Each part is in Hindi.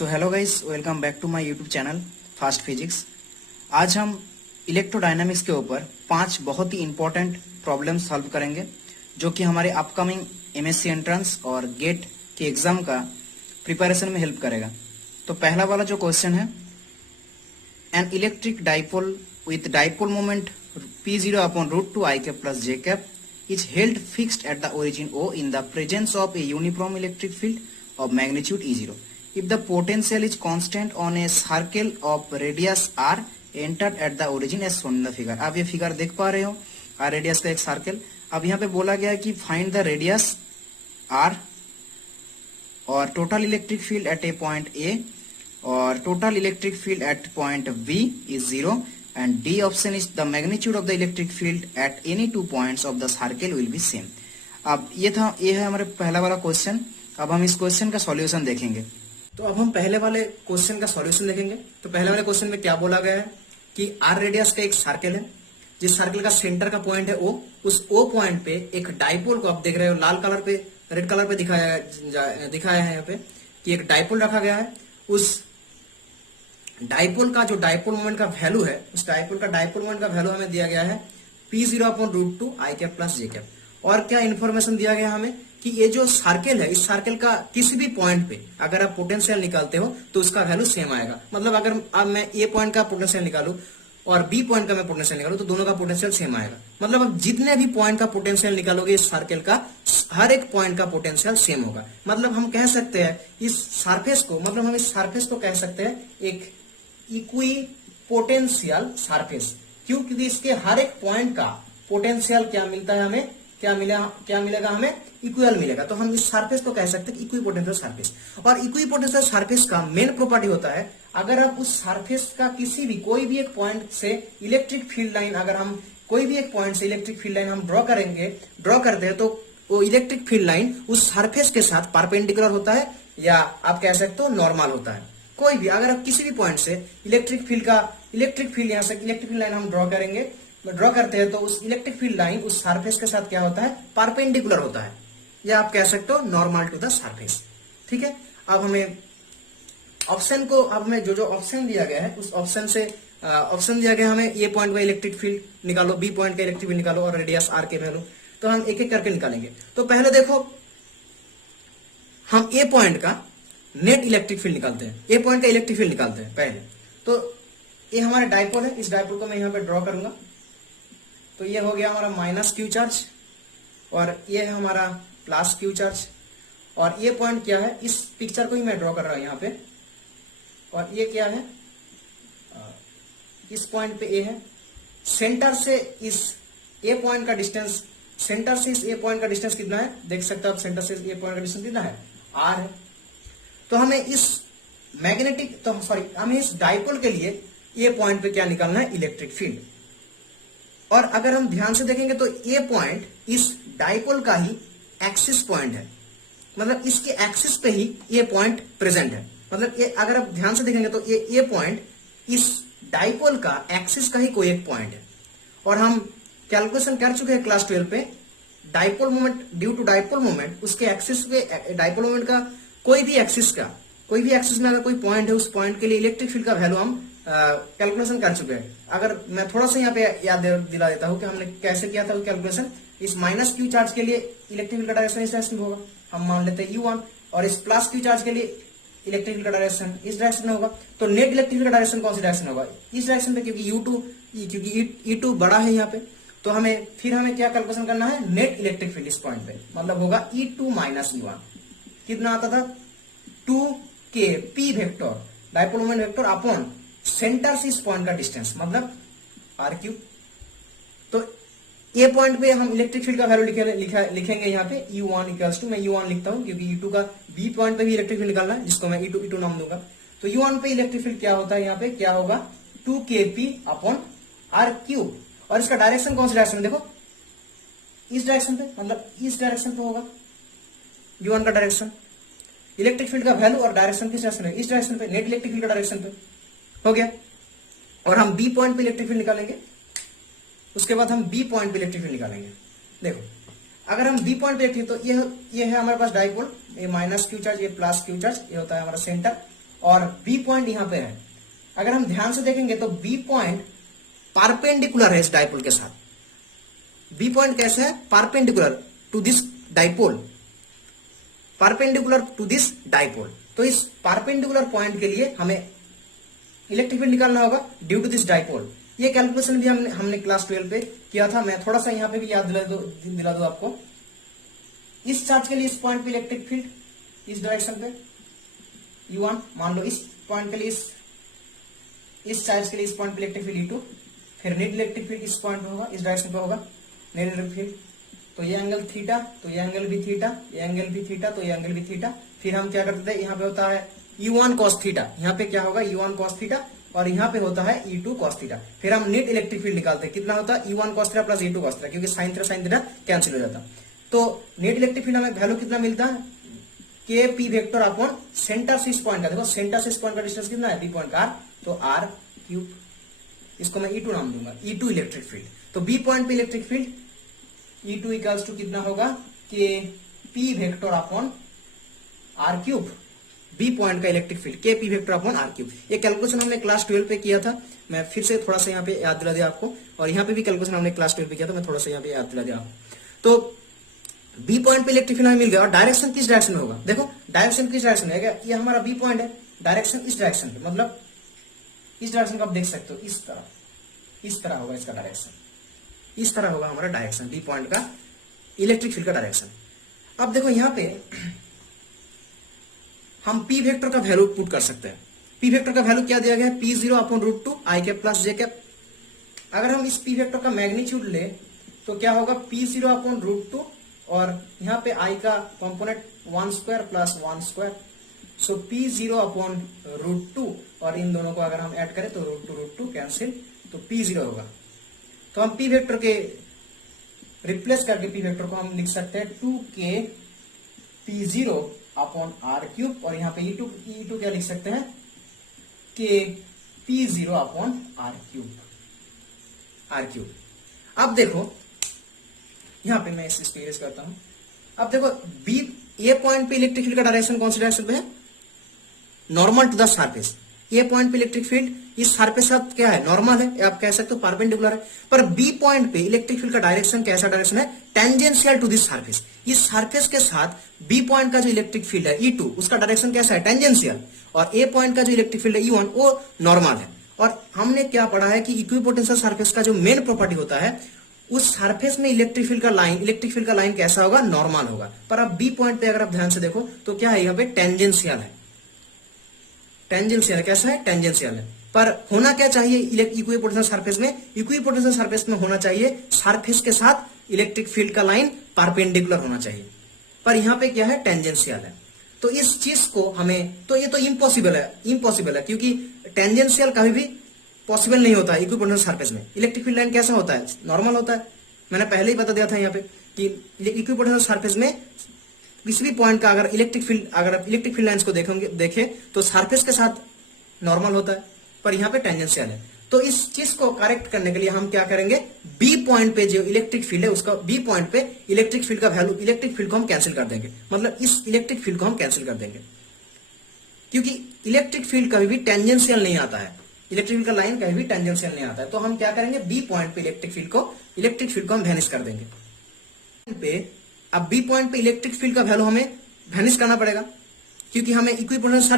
So hello guys, welcome back to my YouTube channel fast physics. आज हम इलेक्ट्रोडायनामिक्स के ऊपर 5 बहुत ही इंपॉर्टेंट प्रॉब्लम सॉल्व करेंगे जो कि हमारे अपकमिंग एमएससी एंट्रेंस और गेट के एग्जाम का प्रिपरेशन में हेल्प करेगा। तो पहला वाला जो क्वेश्चन है, an electric dipole with dipole moment P0 upon root 2 I cap plus j cap is held fixed at the origin O in the presence of a uniform electric field of magnitude E0. If the potential is constant on a circle of radius R entered at the origin as shown in the figure. आप ये फिगर देख पा रहे हो, R रेडियस का एक सर्कल। अब यहाँ पे बोला गया है कि फाइंड द रेडियस R और total electric field eight A point A और total electric field at point B is 0 and D option is the magnitude of the electric field at any 2 points of the circle will be same. अब ये है हमारे पहला वाला क्वेश्चन। अब हम इस क्वेश्चन का सॉल्यूशन देखेंगे। तो अब हम पहले वाले क्वेश्चन का सॉल्यूशन देखेंगे। तो पहले वाले क्वेश्चन में क्या बोला गया है कि R रेडियस का एक सर्कल है, जिस सर्कल का सेंटर का पॉइंट है O, उस O पॉइंट पे एक डाइपोल को आप देख रहे हो, लाल कलर पे रेड कलर पे दिखाया है यहाँ पे कि एक डाइपोल रखा गया है। उस डाइपोल का जो डाइपोल मोमेंट का वैल्यू है, उस डाइपोल का डाइपोल मोमेंट का वैल्यू हमें दिया गया है P0 upon root 2 I cap plus J cap. और क्या इन्फॉर्मेशन दिया गया हमें कि ये जो सर्कल है, इस सर्कल का किसी भी पॉइंट पे अगर आप पोटेंशियल निकालते हो तो उसका वैल्यू सेम आएगा। मतलब अगर अब मैं ए पॉइंट का पोटेंशियल निकालू और बी पॉइंट का मैं पोटेंशियल निकालू तो दोनों का पोटेंशियल सेम आएगा। मतलब अब जितने भी पॉइंट का पोटेंशियल निकालोगे इस सर्कल का, हर एक पॉइंट का पोटेंशियल सेम होगा। मतलब हम कह सकते हैं इस सरफेस को, मतलब हम इस सरफेस को कह सकते हैं एक इक्वी पोटेंशियल सरफेस। क्यों? क्योंकि इसके हर एक पॉइंट का पोटेंशियल क्या मिलता है हमें, क्या मिलेगा हमें, इक्वल मिलेगा। तो हम इस सरफेस को कह सकते हैं इक्वी पोटेंशियल सरफेस। और इक्वी पोटेंशियल सरफेस का मेन प्रॉपर्टी होता है, अगर आप उस सरफेस का किसी भी कोई भी एक पॉइंट से इलेक्ट्रिक फील्ड लाइन, अगर हम कोई भी एक पॉइंट से इलेक्ट्रिक फील्ड लाइन हम ड्रॉ करते हैं तो वो इलेक्ट्रिक फील्ड लाइन उस सरफेस के साथ परपेंडिकुलर होता है या आप कह सकते हो नॉर्मल होता है। कोई भी अगर आप किसी भी पॉइंट से इलेक्ट्रिक फील्ड यहाँ से इलेक्ट्रिक फील्ड लाइन हम ड्रॉ करते हैं तो उस इलेक्ट्रिक फील्ड लाइन उस सरफेस के साथ क्या होता है, परपेंडिकुलर होता है, या आप कह सकते हो नॉर्मल टू द सरफेस। ठीक है। अब हमें ऑप्शन को, अब हमें जो ऑप्शन दिया गया है उस ऑप्शन से ऑप्शन दिया गया हमें ए पॉइंट का इलेक्ट्रिक फील्ड निकालो, बी पॉइंट का इलेक्ट्रिक फील्ड निकालो और रेडियस आर के वैल्यू। तो हम एक एक करके निकालेंगे। तो पहले देखो, हम ए पॉइंट का नेट इलेक्ट्रिक फील्ड निकालते हैं, ए पॉइंट का इलेक्ट्रिक फील्ड निकालते हैं पहले। तो ये हमारा डाइपोल है, इस डाइपोल को मैं यहाँ पे ड्रॉ करूंगा। तो ये हो गया हमारा माइनस क्यू चार्ज और ये है हमारा प्लस क्यू चार्ज। और ये पॉइंट क्या है, इस पिक्चर को ही मैं ड्रॉ कर रहा हूं यहाँ पे। और ये क्या है, इस पॉइंट पे ए है। सेंटर से इस ए पॉइंट का डिस्टेंस, सेंटर से इस ए पॉइंट का डिस्टेंस कितना है, देख सकते हो आप, सेंटर से ए पॉइंट का डिस्टेंस कितना है, आर है। तो हमें हमें इस डाइपोल के लिए ए पॉइंट पे क्या निकालना है, इलेक्ट्रिक फील्ड। और अगर हम ध्यान से देखेंगे तो ए पॉइंट इस डाइपोल का ही एक्सिस पॉइंट है, मतलब इसके एक्सिस पे ही ए पॉइंट प्रेजेंट है। मतलब ये अगर आप ध्यान से देखेंगे तो ए पॉइंट इस डाइपोल का एक्सिस का ही कोई एक पॉइंट है। और हम कैलकुलेशन कर चुके हैं क्लास 12 पे, dipole moment due to dipole moment, उसके एक्सिस पे डाइपोल मोमेंट का कोई भी एक्सिस में अगर कोई पॉइंट है, उस पॉइंट के लिए इलेक्ट्रिक फील्ड का वैल्यू हम कैलकुलेशन कर चुके हैं। अगर मैं थोड़ा सा यहाँ पे याद दिला देता हूँ कि हमने कैसे किया था कैलकुलेशन। इस माइनस क्यू चार्ज के लिए इलेक्ट्रिक फील्ड का डायरेक्शन इस डायरेक्शन में होगा, हम मान लेते हैं U1। और इस प्लस क्यू चार्ज के लिए इलेक्ट्रिक फील्ड का डायरेक्शन इस डायरेक्शन में होगा। तो नेट इलेक्ट्रिक फील्ड का डायरेक्शन कौन सी डायरेक्शन होगा, इस डायरेक्शन पे, क्योंकि E2 बड़ा है यहाँ पे। तो हमें क्या कैलकुलेशन करना है, नेट इलेक्ट्रिक फील्ड इस पॉइंट पे, मतलब होगा E2 माइनस U1। कितना आता था, 2kp vector dipole moment vector upon centre से इस पॉइंट का डिस्टेंस, मतलब r3। तो ए पॉइंट पे हम इलेक्ट्रिक फील्ड का वैल्यू लिखेंगे यहाँ पे U1 इक्वल्स टू, मैं U1 लिखता हूँ क्योंकि E2 का बी पॉइंट पे भी इलेक्ट्रिक फील्ड निकालना है, जिसको मैं E2 नाम दूंगा। तो U1 पे इलेक्ट्रिक फील्ड क्या होता है, यहाँ पे क्या होगा, 2kp अपॉन r3। और इसका डायरेक्शन कौन सी डायरेक्शन में, देखो इस डायरेक्शन पे, मतलब इस डायरेक्शन पे होगा U1 का डायरेक्शन। इलेक्ट्रिक फील्ड का वैल्यू और डायरेक्शन किस डायरेक्शन है, इस डायरेक्शन पे, नेट इलेक्ट्रिक फील्ड का डायरेक्शन पे हो गया। और हम बी पॉइंट पे इलेक्ट्रिक फील्ड निकालेंगे, उसके बाद हम बी पॉइंट पे इलेक्ट्रिक फील्ड निकालेंगे। देखो अगर हम बी पॉइंट पे इलेक्ट्रिक, तो ये है हमारे पास डाइपोल, ये माइनस क्यू चार्ज, ये प्लस क्यू चार्ज, ये होता है हमारा सेंटर। और बी पॉइंट यहां पे है। अगर हम ध्यान से देखेंगे तो बी पॉइंट परपेंडिकुलर है इस डाइपोल के साथ। बी पॉइंट कैसे है? Perpendicular to this dipole, perpendicular to this dipole. तो इस परपेंडिकुलर पॉइंट के लिए हमें इलेक्ट्रिक फील्ड निकालना होगा ड्यू टू दिस डाइपोल। ये कैलकुलेशन भी हमने क्लास 12 पे किया था। मैं थोड़ा सा यहां पे भी याद दिला दो आपको। इस चार्ज के लिए इस पॉइंट पे इलेक्ट्रिक फील्ड इस डायरेक्शन पे U1, मान लो इस पॉइंट के लिए इस चार्ज के लिए इस पॉइंट पे इलेक्ट्रिक फील्ड E2, फिर नेट इलेक्ट्रिक फील्ड इस पॉइंट पे होगा, इस डायरेक्शन पे होगा नेट इलेक्ट्रिक फील्ड। तो ये एंगल थीटा, तो ये एंगल भी थीटा, ये एंगल भी थीटा, तो ये एंगल भी थीटा। फिर हम क्या करते थे, यहाँ पे होता है U1 cos थीटा, यहाँ पे क्या होगा U1 cos थीटा, और यहाँ पे होता है E2 cos थीटा। फिर हम नेट इलेक्ट्रिक फील्ड निकालते हैं, कितना होता है E1 cos theta plus E2 cos theta, क्योंकि साइन थीटा कैंसिल हो जाता। तो नेट इलेक्ट्रिक फील्ड हमें वैल्यू कितना मिलता है, के पी वेक्टर अपॉन सेंटर से इस पॉइंट का, देखो सेंटर से इस पॉइंट का डिस्टेंस कितना है, बी पॉइंट का, तो आर क्यूब, इसको मैं E2 नाम दूंगा, E2 इलेक्ट्रिक फील्ड। तो बी पॉइंट पे electric field E2 equals to कितना होगा, K P vector upon r cube. B point का electric field K P vector upon r cube. ये कैलकुलेशन हमने क्लास 12 पे किया था, मैं फिर से थोड़ा सा यहाँ पे याद दिला दिया आपको, और यहाँ पे भी कैलकुलेशन हमने क्लास 12 पे किया था, मैं थोड़ा सा यहाँ पे याद दिला दिया आपको। तो बी पॉइंट पे इलेक्ट्रिक फील्ड हमें मिल गया, और डायरेक्शन किस डायरेक्शन में होगा, देखो डायरेक्शन किस डायरेक्शन में है, ये हमारा बी पॉइंट है, डायरेक्शन इस डायरेक्शन पे, मतलब इस डायरेक्शन को आप देख सकते हो, इस तरह होगा इसका डायरेक्शन, इस तरह होगा हमारा डायरेक्शन बी पॉइंट का इलेक्ट्रिक फील्ड का डायरेक्शन। अब देखो यहाँ पे हम पी वेक्टर का वैल्यू पुट कर सकते हैं। पी वेक्टर का वैल्यू क्या दिया गया है, P0 अपॉन रूट 2 आई कैप प्लस जे कैप। अगर हम इस पी वेक्टर का मैग्नीट्यूड ले तो क्या होगा, P0 अपॉन रूट 2, और यहाँ पे आई का कंपोनेंट 1 स्क्वायर प्लस 1 स्क्वायर, सो P0 अपॉन रूट 2, और इन दोनों को अगर हम ऐड करें तो रूट टू कैंसिल, तो P0 होगा। तो हम पी वेक्टर के रिप्लेस करके पी वेक्टर को हम लिख सकते हैं 2k P0 upon r cube, और यहाँ पे E2 क्या लिख सकते हैं, के P0 अपॉन आर क्यूब। अब देखो यहाँ पे मैं इसको इरेज करता हूं। अब देखो बी ए पॉइंट पे इलेक्ट्रिक फील्ड का डायरेक्शन कौन सी डायरेक्शन पे है, normal to the surface. A point पे इलेक्ट्रिक फील्ड इस सरफेस साथ क्या है, नॉर्मल है, आप कह सकते हो परपेंडिकुलर है। पर बी पॉइंट पे इलेक्ट्रिक फील्ड का डायरेक्शन कैसा डायरेक्शन है, टेंजेंशियल टू दिस सरफेस। इस सरफेस के साथ बी पॉइंट का जो इलेक्ट्रिक फील्ड है E2, उसका डायरेक्शन कैसा है, टेंजेंशियल, और ए पॉइंट का जो इलेक्ट्रिक फील्ड है E1 वो नॉर्मल है। और हमने क्या पढ़ा है कि इक्विपोटेंशियल सरफेस का जो मेन प्रॉपर्टी होता है, उस सरफेस में इलेक्ट्रिक फील्ड का लाइन कैसा होगा, नॉर्मल होगा। पर अब बी पॉइंट पे अगर आप ध्यान से देखो तो क्या है, यहाँ पे टेंजेंशियल है। टेंजेंशियल कैसा है, टेंजेंशियल है। पर होना क्या चाहिए इक्विपोटेंशियल सरफेस में, इक्विपोटेंशियल सरफेस में होना चाहिए सरफेस के साथ इलेक्ट्रिक फील्ड का लाइन परपेंडिकुलर होना चाहिए, पर यहाँ पे क्या है, टेंजेंशियल है। तो इस चीज को हमें, तो ये तो इम्पॉसिबल है, क्योंकि टेंजेंशियल कभी भी पॉसिबल नहीं होता है इक्विपोटेंशियल सरफेस में। इलेक्ट्रिक फील्ड लाइन कैसा होता है, नॉर्मल होता है। मैंने पहले ही बता दिया था यहाँ पे कि इक्विपोटेंशियल सरफेस में किसी भी पॉइंट का अगर इलेक्ट्रिक फील्ड लाइंस को देखें तो सरफेस के साथ नॉर्मल होता है, पर यहाँ पे टेंजेंशियल है। तो इस चीज को करेक्ट करने के लिए हम क्या करेंगे, बी पॉइंट पे जो इलेक्ट्रिक फील्ड है उसका, बी पॉइंट पे इलेक्ट्रिक फील्ड का वैल्यू, इलेक्ट्रिक फील्ड को हम कैंसिल कर देंगे, मतलब इस इलेक्ट्रिक फील्ड को हम कैंसिल कर देंगे, क्योंकि इलेक्ट्रिक फील्ड कभी भी टेंजेंशियल नहीं आता है, इलेक्ट्रिक फील्ड का लाइन कभी भी टेंजेंशियल नहीं आता है। तो हम क्या करेंगे, बी पॉइंट पे इलेक्ट्रिक फील्ड को हम वैनिश कर देंगे। अब बी पॉइंट पे इलेक्ट्रिक फील्ड का वैल्यू हमें वैनिश करना पड़ेगा, क्योंकि हमें इक्विपोटेंशियल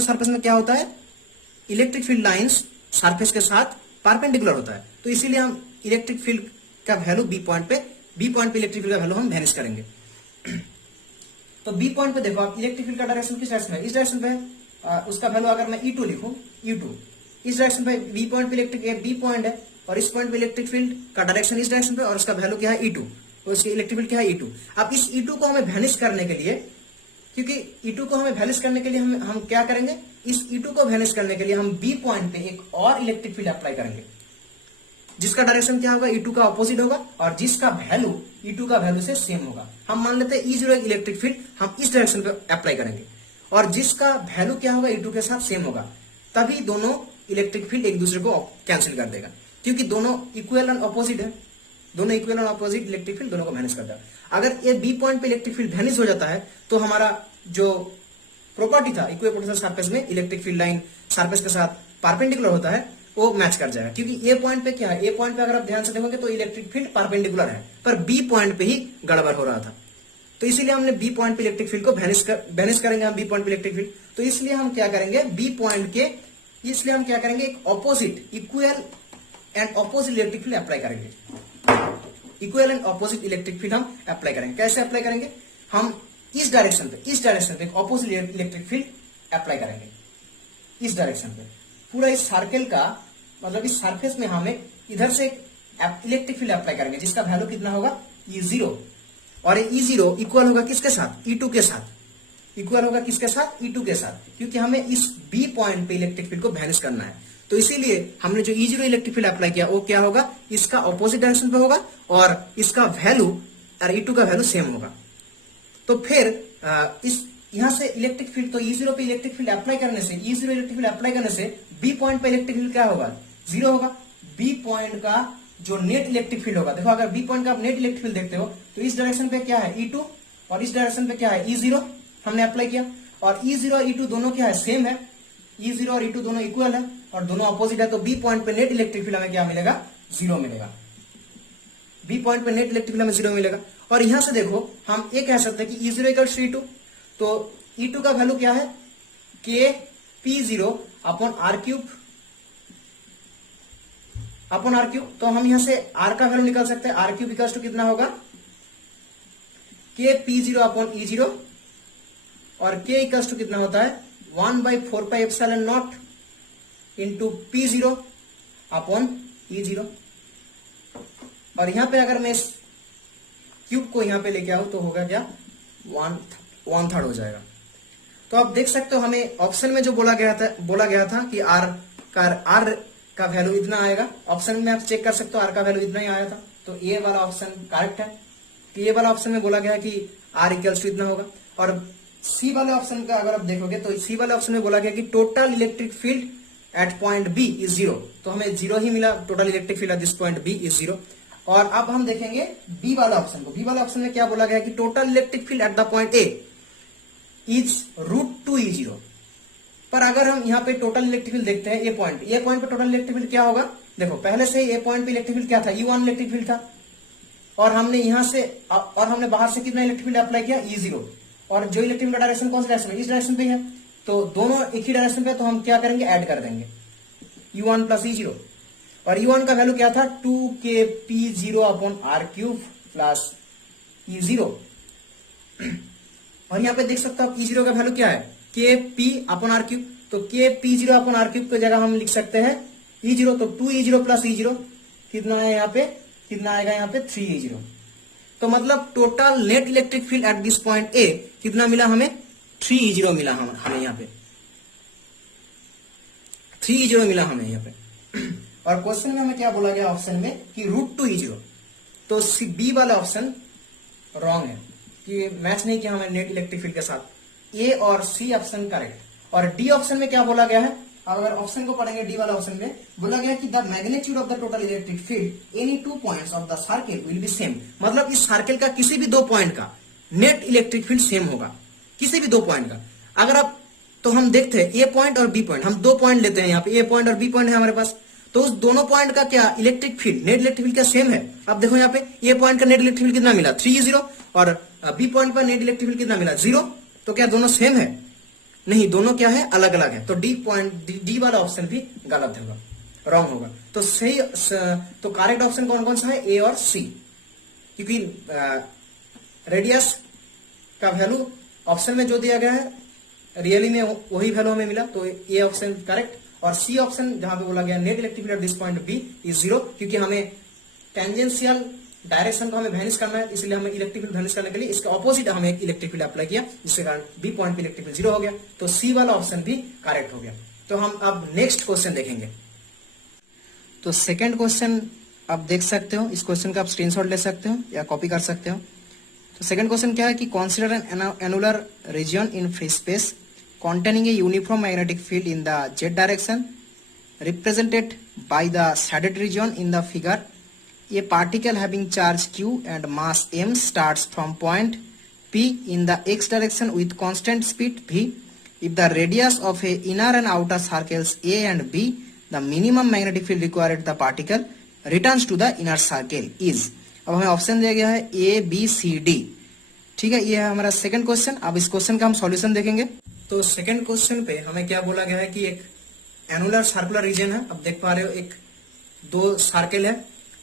सरफेस में क्या होता है, इलेक्ट्रिक फील्ड लाइंस सरफेस के साथ परपेंडिकुलर होता है। तो इसीलिए हम इलेक्ट्रिक फील्ड का वैल्यू बी पॉइंट पे इलेक्ट्रिक फील्ड का वैल्यू हम वैनिश करेंगे। तो बी पॉइंट पे देखो आप, इलेक्ट्रिक फील्ड का डायरेक्शन किस डायरेक्शन में, इस डायरेक्शन पे, उसका वैल्यू अगर मैं E2 लिखूं, E2 इस डायरेक्शन पे, बी पॉइंट पे इलेक्ट्रिक, बी पॉइंट है और इस पॉइंट पे इलेक्ट्रिक फील्ड का डायरेक्शन इस डायरेक्शन पे, और उसका वैल्यू क्या है E2, और इसकी इलेक्ट्रिक फील्ड क्या है E2। अब इस E2 को हमें वैनिश करने के लिए, क्योंकि E2 को हमें वैनिश करने के लिए हम क्या करेंगे, इस E2 को वैनिश करने के लिए हम बी पॉइंट पे एक और इलेक्ट्रिक फील्ड अप्लाई करेंगे, जिसका डायरेक्शन क्या होगा, E2 का ऑपोजिट होगा, और जिसका वैल्यू E2 का वैल्यू से सेम होगा। हम मान लेते हैं E0 इलेक्ट्रिक फील्ड हम इस डायरेक्शन पे अप्लाई करेंगे, और जिसका वैल्यू क्या होगा, E2 के साथ सेम होगा, तभी दोनों इलेक्ट्रिक फील्ड एक दूसरे को कैंसिल कर देगा, क्योंकि दोनों इक्वल एंड ऑपोजिट है, दोनों equal and opposite electric field दोनों को वैनिश करता है। अगर ये बी पॉइंट पे इलेक्ट्रिक फील्ड वैनिश हो जाता है तो हमारा जो प्रॉपर्टी था इक्विपोटेंशियल सरफेस में इलेक्ट्रिक फील्ड लाइन सरफेस के साथ परपेंडिकुलर होता है, वो मैच कर जाएगा। क्योंकि ए पॉइंट पे क्या है, ए पॉइंट पे अगर आप ध्यान से देखोगे तो इलेक्ट्रिक फील्ड परपेंडिकुलर है, पर बी पॉइंट पे ही गड़बड़ हो रहा था। तो इसीलिए हमने बी पॉइंट पे इलेक्ट्रिक फील्ड को वैनिश करेंगे हम बी पॉइंट पे इलेक्ट्रिक फील्ड। तो इसलिए हम क्या करेंगे, बी पॉइंट के इसलिए हम क्या करेंगे, एक opposite equal and opposite electric field apply करेंगे। Equal and opposite electric field हम अप्लाई करेंगे। कैसे अप्लाई करेंगे, हम इस डायरेक्शन पे एक ऑपोजिट इलेक्ट्रिक फील्ड अप्लाई करेंगे, इस डायरेक्शन पे पूरा इस सर्कल का, मतलब इस सरफेस में हमें इधर से इलेक्ट्रिक फील्ड अप्लाई करेंगे, जिसका वैल्यू कितना होगा, E0। और ये E0 इक्वल होगा किसके साथ, E2 के साथ। इक्वल होगा किसके साथ, E2 के साथ, क्योंकि हमें इस B पॉइंट पे इलेक्ट्रिक फील्ड को वैनिश करना है। तो इसीलिए हमने जो E0 इलेक्ट्रिक फील्ड अप्लाई किया वो क्या होगा, इसका ऑपोजिट डायरेक्शन पे होगा और इसका वैल्यू और E2 का वैल्यू सेम होगा। तो फिर इस यहां से इलेक्ट्रिक फील्ड, तो E0 पे इलेक्ट्रिक फील्ड अप्लाई करने से, E0 इलेक्ट्रिक फील्ड अप्लाई करने से बी पॉइंट पे इलेक्ट्रिक फील्ड क्या होगा, 0 होगा। बी पॉइंट का जो नेट इलेक्ट्रिक फील्ड होगा, देखो अगर बी पॉइंट का आप नेट इलेक्ट्रिक फील्ड देखते हो तो इस डायरेक्शन पे क्या है, E2 और इस डायरेक्शन पे क्या है, E0 हमने अप्लाई किया। और E0 और E2 दोनों क्या है, सेम है। E0 और E2 दोनों इक्वल है और दोनों अपोजिट है, तो बी पॉइंट पे नेट इलेक्ट्रिक फील्ड हमें क्या मिलेगा, 0 मिलेगा। बी पॉइंट पे नेट इलेक्ट्रिक फील्ड हमें 0 मिलेगा। और यहां से देखो हम ये कह सकते हैं कि E0 इक्वल्स टू E2, तो E2 का वैल्यू क्या है, के P0 upon R cube upon R cube. तो हम यहां से R का वैल्यू निकाल सकते हैं, R क्यूब इक्वल्स टू कितना होगा, के P0 अपॉन E0, और K इक्वल्स टू कितना होता है, 1/4πε0 इंटू P0 अपॉन E0। और यहां पे अगर मैं इस क्यूब को यहां पे लेके आऊं तो होगा क्या, 1/3 हो जाएगा। तो आप देख सकते हो हमें ऑप्शन में जो बोला गया था कि R का वैल्यू इतना आएगा। ऑप्शन में आप चेक कर सकते हो R का वैल्यू इतना ही आया था, तो ए वाला ऑप्शन करेक्ट है। तो ए वाला ऑप्शन में बोला गया है कि R इक्वल्स टू इतना होगा। और सी वाले ऑप्शन का अगर आप देखोगे तो सी वाले ऑप्शन में बोला गया कि total electric field at point B is 0, तो हमें 0 ही मिला, total electric field at this point B is 0। और अब हम देखेंगे बी वाला ऑप्शन को। बी वाला ऑप्शन में क्या बोला गया कि total electric field at the point A is √2E0। पर अगर हम यहाँ पे टोटल इलेक्ट्रिक फील्ड देखते हैं, ए पॉइंट पे टोटल इलेक्ट्रिक फील्ड क्या होगा, देखो पहले से ए पॉइंट पे इलेक्ट्रिक फील्ड क्या था, E1 इलेक्ट्रिक फील्ड था। और हमने यहां से और हमने बाहर से कितना इलेक्ट्रिक फील्ड अप्लाई किया, E0। और जो इलेक्ट्रिक फील्ड का डायरेक्शन कौन सा डायरेक्शन है, इस डायरेक्शन पे है, तो दोनों एक ही डायरेक्शन पे, तो हम क्या करेंगे, ऐड कर देंगे U1 प्लस E0। और U1 का वैल्यू क्या था, 2kP0 upon R cube plus E0। और यहाँ पे देख सकते हो आप E0 का वैल्यू क्या है, kP अपॉन R क्यूब। तो kP0 अपॉन R क्यूब की जगह हम लिख सकते हैं E0, तो 2E0 प्लस E0 कितना है, यहाँ पे कितना आएगा, यहाँ पे 3E0। तो मतलब total net electric field at this point A कितना मिला हमें, 3E0 मिला हमें यहाँ पे 3E0 मिला हमें यहाँ पे। और क्वेश्चन में हमें क्या बोला गया ऑप्शन में कि √2E0। तो बी वाला ऑप्शन रॉन्ग है कि मैच नहीं किया हमें नेट इलेक्ट्रिक फील्ड के साथ। ए और सी ऑप्शन करेक्ट। और डी ऑप्शन में क्या बोला गया है, अगर ऑप्शन को पढ़ेंगे डी वाला ऑप्शन में बोला गया कि the magnitude of the total electric field any 2 points of the circle will be same. मतलब इस सर्किल का किसी भी 2 पॉइंट का नेट इलेक्ट्रिक फील्ड सेम होगा, किसी भी 2 पॉइंट का। अगर आप, तो हम देखते हैं ए पॉइंट और बी पॉइंट, हम 2 पॉइंट लेते हैं यहाँ पे, ए पॉइंट और बी पॉइंट है हमारे पास। तो उस दोनों पॉइंट का क्या electric field, net electric field क्या सेम है। अब देखो यहाँ पे ए पॉइंट का नेट इलेक्ट्रिक फील्ड कितना मिला, 3E0, और बी पॉइंट पर नेट इलेक्ट्रिक फील्ड कितना मिला, 0। तो क्या दोनों सेम है, नहीं, दोनों क्या है, अलग अलग है। तो डी वाला ऑप्शन भी गलत होगा, रॉन्ग होगा। तो सही, तो करेक्ट ऑप्शन कौन कौन सा है, ए और सी। क्योंकि रेडियस का वैल्यू ऑप्शन में जो दिया गया है रियली में वही वैल्यू हमें मिला, तो ए ऑप्शन करेक्ट। और सी ऑप्शन जहां पे बोला गया net electric field at this point B is 0, क्योंकि हमें टेंजेंशियल डायरेक्शन को हमें वैनिश करना है, इसलिए हमें इलेक्ट्रिक फील्ड वैनिश करने के लिए इसके ऑपोजिट हमें एक इलेक्ट्रिक फील्ड अप्लाई किया, जिसके कारण बी पॉइंट पे इलेक्ट्रिक फील्ड 0 हो गया। तो सी वाला ऑप्शन भी करेक्ट हो गया। तो हम अब नेक्स्ट क्वेश्चन देखेंगे। तो सेकंड क्वेश्चन आप देख सकते हो, इस क्वेश्चन का आप स्क्रीनशॉट ले सकते हो या कॉपी कर सकते हो। तो सेकंड क्वेश्चन क्या है कि consider an annular region in free space containing a uniform magnetic field in the z direction represented by the shaded region in the figure. A particle having charge q and mass m starts from point P in the x direction with constant speed v if the radius of a inner and outer circles A and B the minimum magnetic field required the particle returns to the inner circle is. अब हमें ऑप्शन दिया गया है ए बी सी डी। ठीक है, ये है हमारा सेकंड क्वेश्चन। अब इस क्वेश्चन का हम सॉल्यूशन देखेंगे। तो सेकंड क्वेश्चन पे हमें क्या बोला गया है कि एक एनुलर सर्कुलर रीजन है। अब देख पा रहे हो एक दो सर्कल है,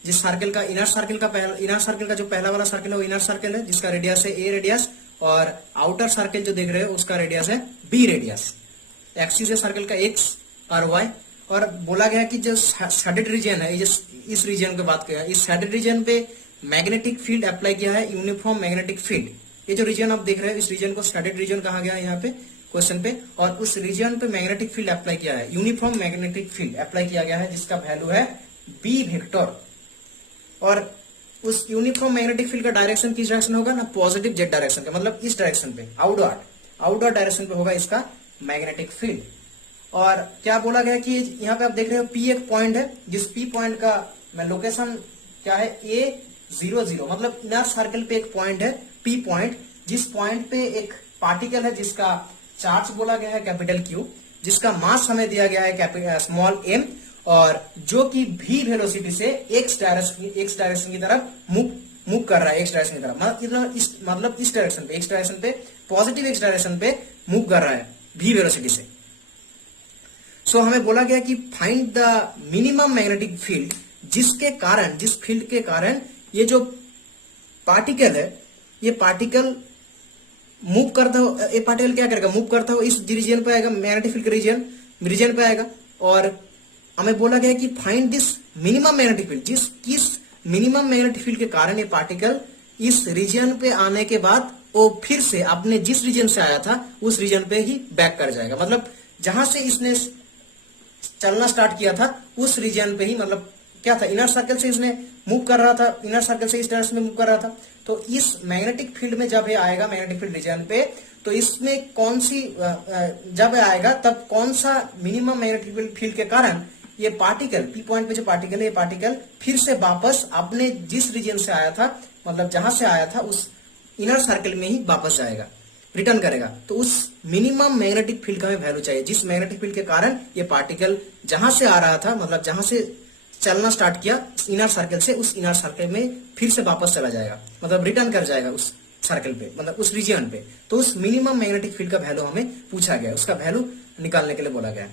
जिस सर्कल का इनर सर्कल का जो पहला वाला सर्कल है वो इनर सर्कल है जिसका रेडियस है ए रेडियस, और आउटर सर्कल जो देख रहे हो उसका रेडियस है बी रेडियस। एक्सिस है सर्कल का एक्स और वाई। और बोला गया कि जो शेडेड रीजन है, इस रीजन की बात किया, इस शेडेड रीजन पे मैग्नेटिक फील्ड अप्लाई किया है, यूनिफॉर्म मैग्नेटिक फील्ड। ये जो रीजन आप देख रहे हो इस रीजन को शेडेड रीजन कहा गया है यहाँ पे क्वेश्चन पे, और उस रीजन पे मैग्नेटिक फील्ड अप्लाई किया है, यूनिफॉर्म मैग्नेटिक फील्ड अप्लाई किया गया है जिसका वैल्यू है बी वेक्टर। और उस यूनिफॉर्म मैग्नेटिक फील्ड का डायरेक्शन किस डायरेक्शन होगा ना, पॉजिटिव जेड डायरेक्शन का, मतलब इस डायरेक्शन पे आउटवर्ड डायरेक्शन पे होगा इसका मैग्नेटिक फील्ड। और क्या बोला गया कि यहाँ पे आप देख रहे हो पी एक पॉइंट है, जिस पी पॉइंट का लोकेशन क्या है A00, मतलब इनर सर्कल पे एक पॉइंट है पी पॉइंट, जिस पॉइंट पे एक पार्टिकल है जिसका चार्ज बोला गया है कैपिटल क्यू, जिसका मास हमें दिया गया है स्मॉल m, और जो कि v वेलोसिटी से x डायरेक्शन की तरफ मूव कर रहा है, x डायरेक्शन की तरफ, मतलब इस डायरेक्शन पे पॉजिटिव x डायरेक्शन पे मूव कर रहा है v वेलोसिटी से। सो हमें बोला गया कि find the minimum magnetic field, जिस फील्ड के कारण ये जो पार्टिकल है, ये पार्टिकल मूव करता हो, ये पार्टिकल क्या करेगा, मूव करता हो इस रीजन पे आएगा, मैग्नेटिक फील्ड के रीजन पे आएगा। और हमें बोला गया कि find this minimum magnetic field, किस मिनिमम मैग्नेटिक फील्ड के कारण ये पार्टिकल इस रीजन पे आने के बाद वो फिर से अपने जिस रीजन से आया था उस रीजन पे ही बैक कर जाएगा, मतलब जहां से इसने चलना स्टार्ट किया था उस रीजन पे ही, मतलब क्या था, इनर सर्कल से इसने मूव कर रहा था, इनर सर्कल से इस डायरेक्शन में मूव कर रहा था। तो इस मैग्नेटिक फील्ड में जब ये आएगा मैग्नेटिक फील्ड रीजन पे, तो इसमें कौन सी जब आएगा तब कौन सा मिनिमम मैग्नेटिक फील्ड के कारण ये पार्टिकल पी पॉइंट पे जो पार्टिकल है, ये पार्टिकल फिर से वापस अपने जिस रीजन से आया था, मतलब जहां से आया था उस इनर सर्कल में ही वापस जाएगा, रिटर्न करेगा। तो उस मिनिमम मैग्नेटिक फील्ड का हमें वैल्यू चाहिए, जिस मैग्नेटिक फील्ड के कारण ये पार्टिकल जहां से आ रहा था, मतलब जहां से चलना स्टार्ट किया इनर सर्कल से, उस इनर सर्कल में फिर से वापस चला जाएगा, मतलब रिटर्न कर जाएगा उस सर्कल पे, मतलब उस रीजन पे। तो उस मिनिमम मैग्नेटिक फील्ड का वैल्यू हमें पूछा गया, उसका वैल्यू निकालने के लिए बोला गया।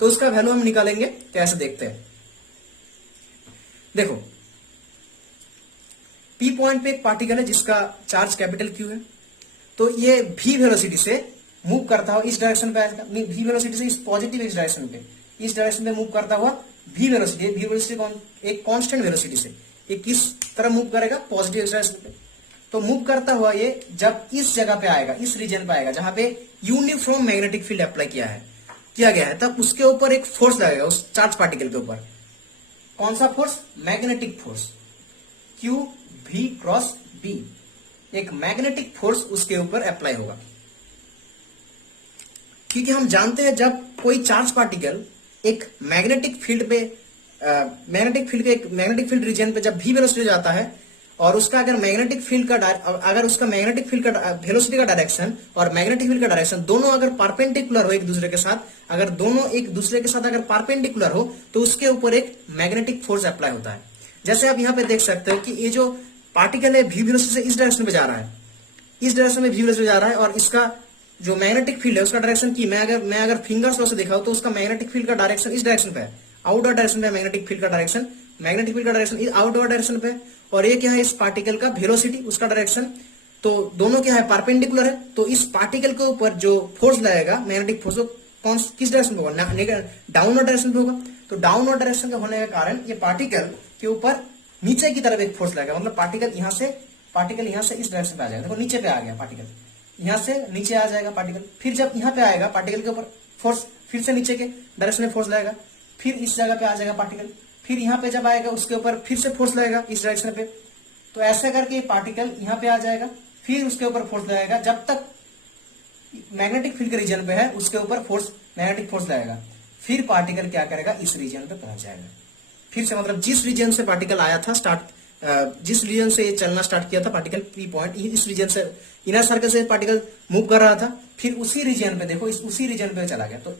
तो उसका वैल्यू हम निकालेंगे, कैसे देखते हैं। देखो पी पॉइंट पे एक पार्टिकल है जिसका चार्ज कैपिटल क्यू है, तो ये v वेलोसिटी से मूव करता हुआ इस डायरेक्शन पे आएगा, v वेलोसिटी से इस पॉजिटिव इस डायरेक्शन पे मूव करता हुआ v वेलोसिटी एक कांस्टेंट वेलोसिटी से ये किस तरह मूव करेगा, पॉजिटिव इस डायरेक्शन पे। तो मूव करता हुआ ये जब इस जगह पे आएगा, इस रीजन पे आएगा जहां पे यूनिफॉर्म मैग्नेटिक फील्ड अप्लाई किया गया है, तब उसके ऊपर एक फोर्स लगेगा, उस चार्ज पार्टिकल के ऊपर। कौन सा force, magnetic force, Q v cross b, एक मैग्नेटिक फोर्स उसके ऊपर अप्लाई होगा। क्योंकि हम जानते हैं जब कोई चार्ज पार्टिकल एक मैग्नेटिक फील्ड रीजन पे जब v वेलोसिटी जाता है, और उसका अगर मैग्नेटिक फील्ड का वेलोसिटी का डायरेक्शन और मैग्नेटिक फील्ड का डायरेक्शन दोनों अगर परपेंडिकुलर हो एक दूसरे के साथ, अगर दोनों एक दूसरे के साथ अगर परपेंडिकुलर हो, तो उसके ऊपर एक मैग्नेटिक फोर्स अप्लाई होता है। जैसे आप यहाँ पे देख सकते हो कि ये जो पार्टिकल है v वेलोसिटी से इस डायरेक्शन पे जा रहा है, इस डायरेक्शन में v वेलोसिटी जा रहा है, और इसका जो मैग्नेटिक फील्ड है उसका डायरेक्शन की मैं अगर फिंगर्स से दिखाऊं तो उसका मैग्नेटिक फील्ड का डायरेक्शन इस डायरेक्शन पे है, आउटवर्ड डायरेक्शन पे मैग्नेटिक फील्ड का डायरेक्शन आउटवर्ड डायरेक्शन पे। और ये क्या है, इस पार्टिकल का वेलोसिटी, उसका डायरेक्शन, तो दोनों क्या है, परपेंडिकुलर है। तो इस पार्टिकल के ऊपर जो फोर्स लगेगा मैग्नेटिक फोर्स, कौन किस डायरेक्शन पे होगा, डाउनवर्ड डायरेक्शन पे होगा। तो डाउनवर्ड डायरेक्शन के होने के कारण ये पार्टिकल के ऊपर नीचे की तरफ एक फोर्स लगेगा, मतलब पार्टिकल यहाँ से इस डायरेक्शन पे आ जाएगा। देखो नीचे पे आ गया पार्टिकल, यहाँ से नीचे आ जाएगा पार्टिकल, फिर जब यहाँ पे आएगा पार्टिकल के ऊपर फोर्स, फिर से नीचे के डायरेक्शन में फोर्स लगेगा, फिर इस जगह पे आ जाएगा पार्टिकल, फिर यहाँ पे जब आएगा उसके ऊपर फिर से फोर्स लगेगा इस डायरेक्शन पे। तो ऐसे करके पार्टिकल यहाँ पे आ जाएगा, फिर उसके ऊपर फोर्स लगेगा, जब तक मैग्नेटिक फील्ड के रीजन पे है उसके ऊपर मैग्नेटिक फोर्स लगेगा, फिर पार्टिकल क्या करेगा, इस रीजन पे पहुंच जाएगा फिर से, मतलब जिस रीजन से पार्टिकल आया था स्टार्ट जिस रीजन से ये चलना स्टार्ट किया था पार्टिकल पी पॉइंट, इस रीजन से इनर सर्कल से पार्टिकल मूव कर रहा था, फिर उसी रीजन पे देखो उसी रीजन पे चला गया। तो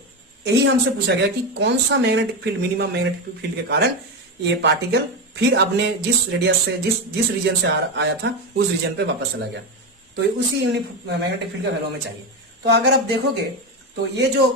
यही हमसे पूछा गया कि कौन सा magnetic field, minimum magnetic field के कारण ये पार्टिकल फिर अपने जिस रेडियस से जिस रीजन से आया था उस रीजन पे वापस चला गया। तो उसी मैग्नेटिक फील्ड का वैल्यू हमें चाहिए। तो अगर आप देखोगे तो ये जो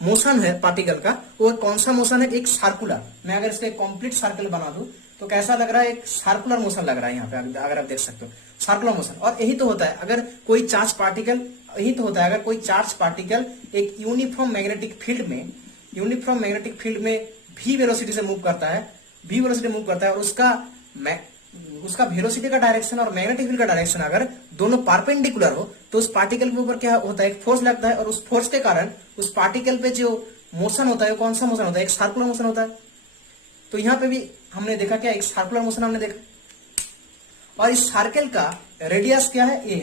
मोशन है पार्टिकल का, वो कौन सा मोशन है, एक सर्कुलर। मैं अगर इसका कंप्लीट सर्कल बना दूं तो कैसा लग रहा है, एक सर्कुलर मोशन लग रहा है यहाँ पे, अगर आप देख सकते हो सर्कुलर मोशन। और यही तो होता है अगर कोई चार्ज पार्टिकल, अगर कोई चार्ज पार्टिकल एक यूनिफॉर्म मैग्नेटिक फील्ड में भी वेलोसिटी से मूव करता है, और उसका वेलोसिटी का डायरेक्शन और मैग्नेटिक फील्ड का डायरेक्शन अगर दोनों परपेंडिकुलर हो तो उस पार्टिकल के ऊपर क्या होता है, एक फोर्स लगता है, और उस फोर्स के कारण उस पार्टिकल पे जो मोशन होता है, कौन सा मोशन होता है, एक सर्कुलर मोशन होता है। तो यहाँ पे भी हमने देखा क्या, एक सर्कुलर मोशन हमने देखा। और इस सर्कल का रेडियस क्या है, ये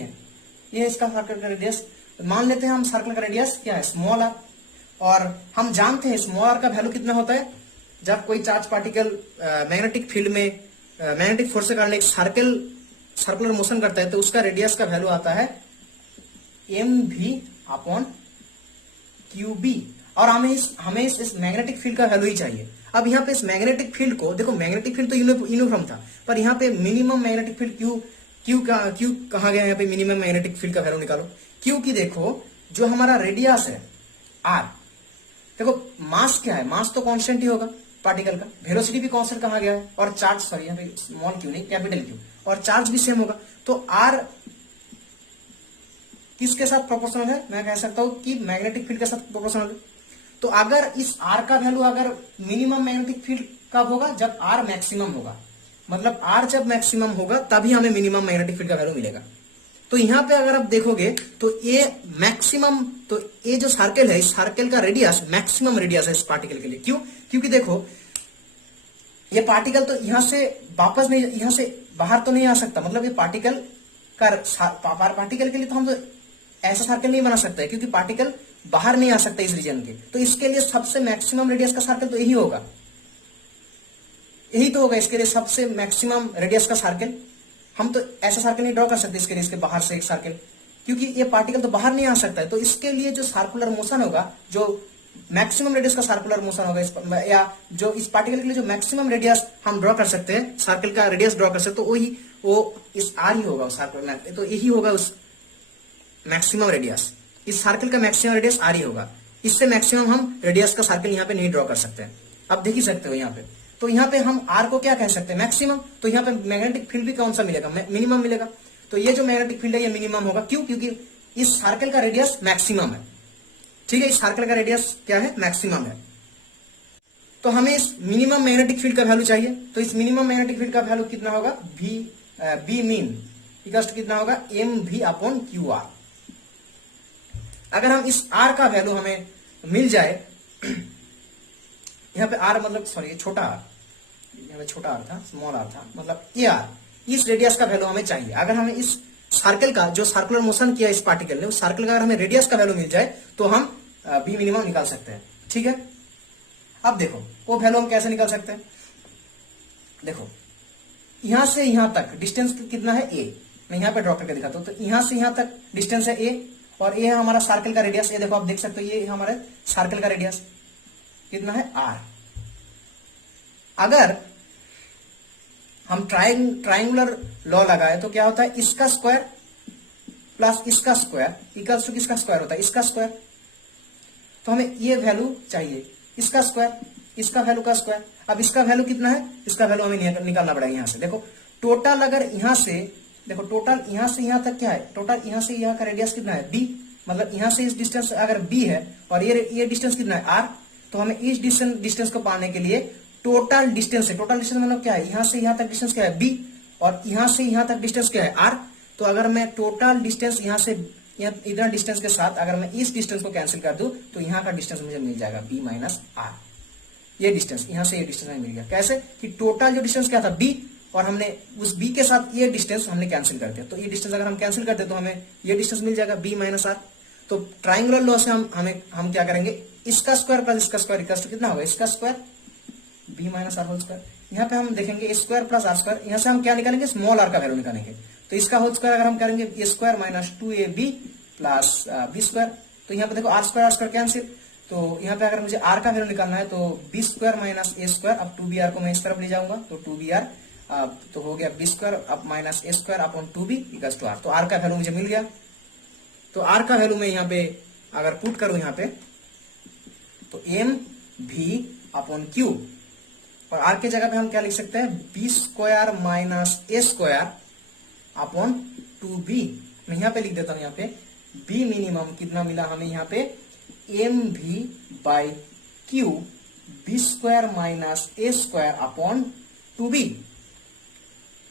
है इसका सर्कल का रेडियस। मान लेते हैं हम सर्कल का रेडियस क्या है, स्मॉल आर। और हम जानते हैं स्मॉल आर का वैल्यू कितना होता है, जब कोई चार्ज पार्टिकल मैग्नेटिक फील्ड में मैग्नेटिक फोर्स के कारण एक सर्कुलर मोशन करता है तो उसका रेडियस का वैल्यू आता है mv/qb। और हमें इस मैग्नेटिक फील्ड का वैल्यू ही चाहिए। अब यहाँ पे इस मैग्नेटिक फील्ड को देखो, मैग्नेटिक फील्ड तो यूनिफॉर्म था, पर यहाँ पे मिनिमम मैग्नेटिक फील्ड क्यू कहा गया, यहाँ पे मिनिमम मैग्नेटिक फील्ड का वैल्यू निकालो। क्यू की देखो जो हमारा रेडियस है आर, देखो मास क्या है, मास तो कांस्टेंट ही होगा पार्टिकल का, वेलोसिटी भी कांस्टेंट कहा गया है, और चार्ज, सॉरी यहाँ पे स्मॉल क्यू नहीं कैपिटल क्यू, और चार्ज भी सेम होगा। तो आर किसके साथ प्रोपोर्शनल है, मैं कह सकता हूं कि मैग्नेटिक फील्ड के साथ प्रोपोर्शनल है। तो अगर इस आर का वैल्यू अगर मिनिमम मैग्नेटिक फील्ड कब होगा, जब आर मैक्सिमम होगा, मतलब आर जब मैक्सिमम होगा तभी हमें मिनिमम मैग्नेटिक फील्ड का वैल्यू मिलेगा। तो यहाँ पे अगर आप देखोगे तो ये मैक्सिमम, तो ये जो सर्कल है, इस सर्कल का रेडियस मैक्सिमम रेडियस है इस पार्टिकल के लिए। क्यों, क्योंकि देखो ये पार्टिकल तो यहां से वापस नहीं, यहां से बाहर तो नहीं आ सकता, मतलब ये पार्टिकल के लिए तो हम तो ऐसा सर्कल नहीं बना सकते क्योंकि पार्टिकल बाहर नहीं आ सकता इस रीजन के। तो इसके लिए सबसे मैक्सिमम रेडियस का सर्कल तो यही होगा, इसके लिए सबसे मैक्सिमम रेडियस का सर्कल। हम तो ऐसा सर्कल नहीं ड्रॉ कर सकते इसके लिए, इसके बाहर से एक सर्कल, क्योंकि ये पार्टिकल तो बाहर नहीं आ सकता है। तो इसके लिए जो सर्कुलर मोशन होगा, जो मैक्सिमम रेडियस का सर्कुलर मोशन होगा, या जो इस पार्टिकल के लिए जो मैक्सिमम रेडियस हम ड्रॉ कर सकते हैं, सर्कल का रेडियस ड्रॉ कर सकते हैं, तो वो इस आर ही होगा उस सर्कल में। तो यही होगा उस मैक्सिमम रेडियस, इस सर्कल का मैक्सिमम रेडियस आर ही होगा। इससे मैक्सिमम हम रेडियस का सर्कल यहाँ पे नहीं ड्रॉ कर सकते हैं, आप देख ही सकते हो यहाँ पे। तो यहाँ पे हम आर को क्या कह सकते हैं, मैक्सिमम। तो यहाँ पे मैग्नेटिक फील्ड भी कौन सा मिलेगा, मिनिमम मिलेगा। तो ये जो मैग्नेटिक फील्ड है ये मिनिमम होगा। क्यों, क्योंकि इस सर्कल का रेडियस मैक्सिमम है। ठीक है, इस सर्कल का रेडियस क्या है, मैक्सिमम है। तो हमें इस मिनिमम मैग्नेटिक फील्ड का वैल्यू चाहिए। तो इस मिनिमम मैग्नेटिक फील्ड का वैल्यू कितना होगा, बी मीन इक्वल्स टू कितना होगा, mv/qr। अगर हम इस r का वैल्यू हमें मिल जाए, यहाँ पे r मतलब सॉरी छोटा r, यहाँ पे छोटा r था, स्मॉल r था, मतलब ये r, इस रेडियस का वैल्यू हमें चाहिए। अगर हमें इस सर्कल का जो सर्कुलर मोशन किया इस पार्टिकल ने, उस सर्कल का अगर हमें रेडियस का वैल्यू मिल जाए तो हम बी मिनिमम निकाल सकते हैं। ठीक है, अब देखो वो वैल्यू हम कैसे निकाल सकते हैं। देखो यहां से यहां तक डिस्टेंस कितना है, a, मैं यहां पे ड्रॉ करके दिखाता हूं। तो यहां से यहां तक डिस्टेंस है a, और ये है हमारा सर्कल का रेडियस। ये देखो आप देख सकते हो, ये हमारे सर्कल का रेडियस कितना है, r। अगर हम ट्राइंगुलर लॉ लगाए तो क्या होता है, इसका स्क्वायर प्लस इसका स्क्वायर इक्वल्स टू किसका स्क्वायर होता है, इसका स्क्वायर। तो हमें ये वैल्यू चाहिए, इसका स्क्वायर, इसका वैल्यू का स्क्वायर। अब इसका वैल्यू कितना है, इसका वैल्यू हमें निकालना पड़ेगा यहां से। देखो टोटल, अगर यहां से देखो टोटल यहां से यहां तक क्या है, टोटल यहां से यहां का रेडियस कितना है, b, मतलब यहां से इस डिस्टेंस अगर b है और ये डिस्टेंस कितना है, r। तो हमें इस डिस्टेंस को पाने के लिए टोटल डिस्टेंस है, टोटल डिस्टेंस मतलब क्या है, यहां से यहां तक डिस्टेंस क्या है, b, और यहां से यहां तक डिस्टेंस क्या है, r। तो अगर मैं टोटल डिस्टेंस यहां से इतना डिस्टेंस के साथ अगर मैं इस डिस्टेंस को कैंसिल कर दूं तो यहां का डिस्टेंस मुझे मिल जाएगा b माइनस r। ये डिस्टेंस यहां से ये डिस्टेंस मिल गया। कैसे कि टोटल जो डिस्टेंस क्या था, b, और हमने उस b के साथ ये डिस्टेंस हमने कैंसिल कर दिया। तो ये डिस्टेंस अगर हम कैंसिल कर दे तो हमें ये डिस्टेंस मिल जाएगा b माइनस r। तो ट्राइंगुलर लॉ से हम क्या करेंगे, इसका स्क्वायर प्लस इसका स्क्वायर इक्वल्स टू कितना होगा, इसका square B minus r whole square. यहाँ पे हम देखेंगे A square plus r square, यहाँ से हम क्या निकालेंगे, स्मॉल आर का वैल्यू निकालेंगे। तो इसका होल स्क्वायर अगर हम करेंगे A square minus 2ab plus B square, तो यहाँ पे देखो आर स्क्वायर कैंसिल, तो यहाँ पे अगर मुझे आर का वैल्यू निकालना है तो B square minus A square, अब 2br को मैं इस तरफ ले जाऊंगा तो 2br तो हो गया बी स्क्वायर अब minus A square upon 2b equals to r. तो आर का वैल्यू मुझे मिल गया। तो आर का वैल्यू मैं यहाँ पे अगर पुट करूं यहाँ पे तो एम भी अपॉन क्यू, और आर के जगह पे हम क्या लिख सकते हैं, B square minus A square upon 2b। मैं यहाँ पे लिख देता हूं, यहाँ पे बी मिनिमम कितना मिला हमें यहाँ पे, एम भी by Q B square minus A square upon 2b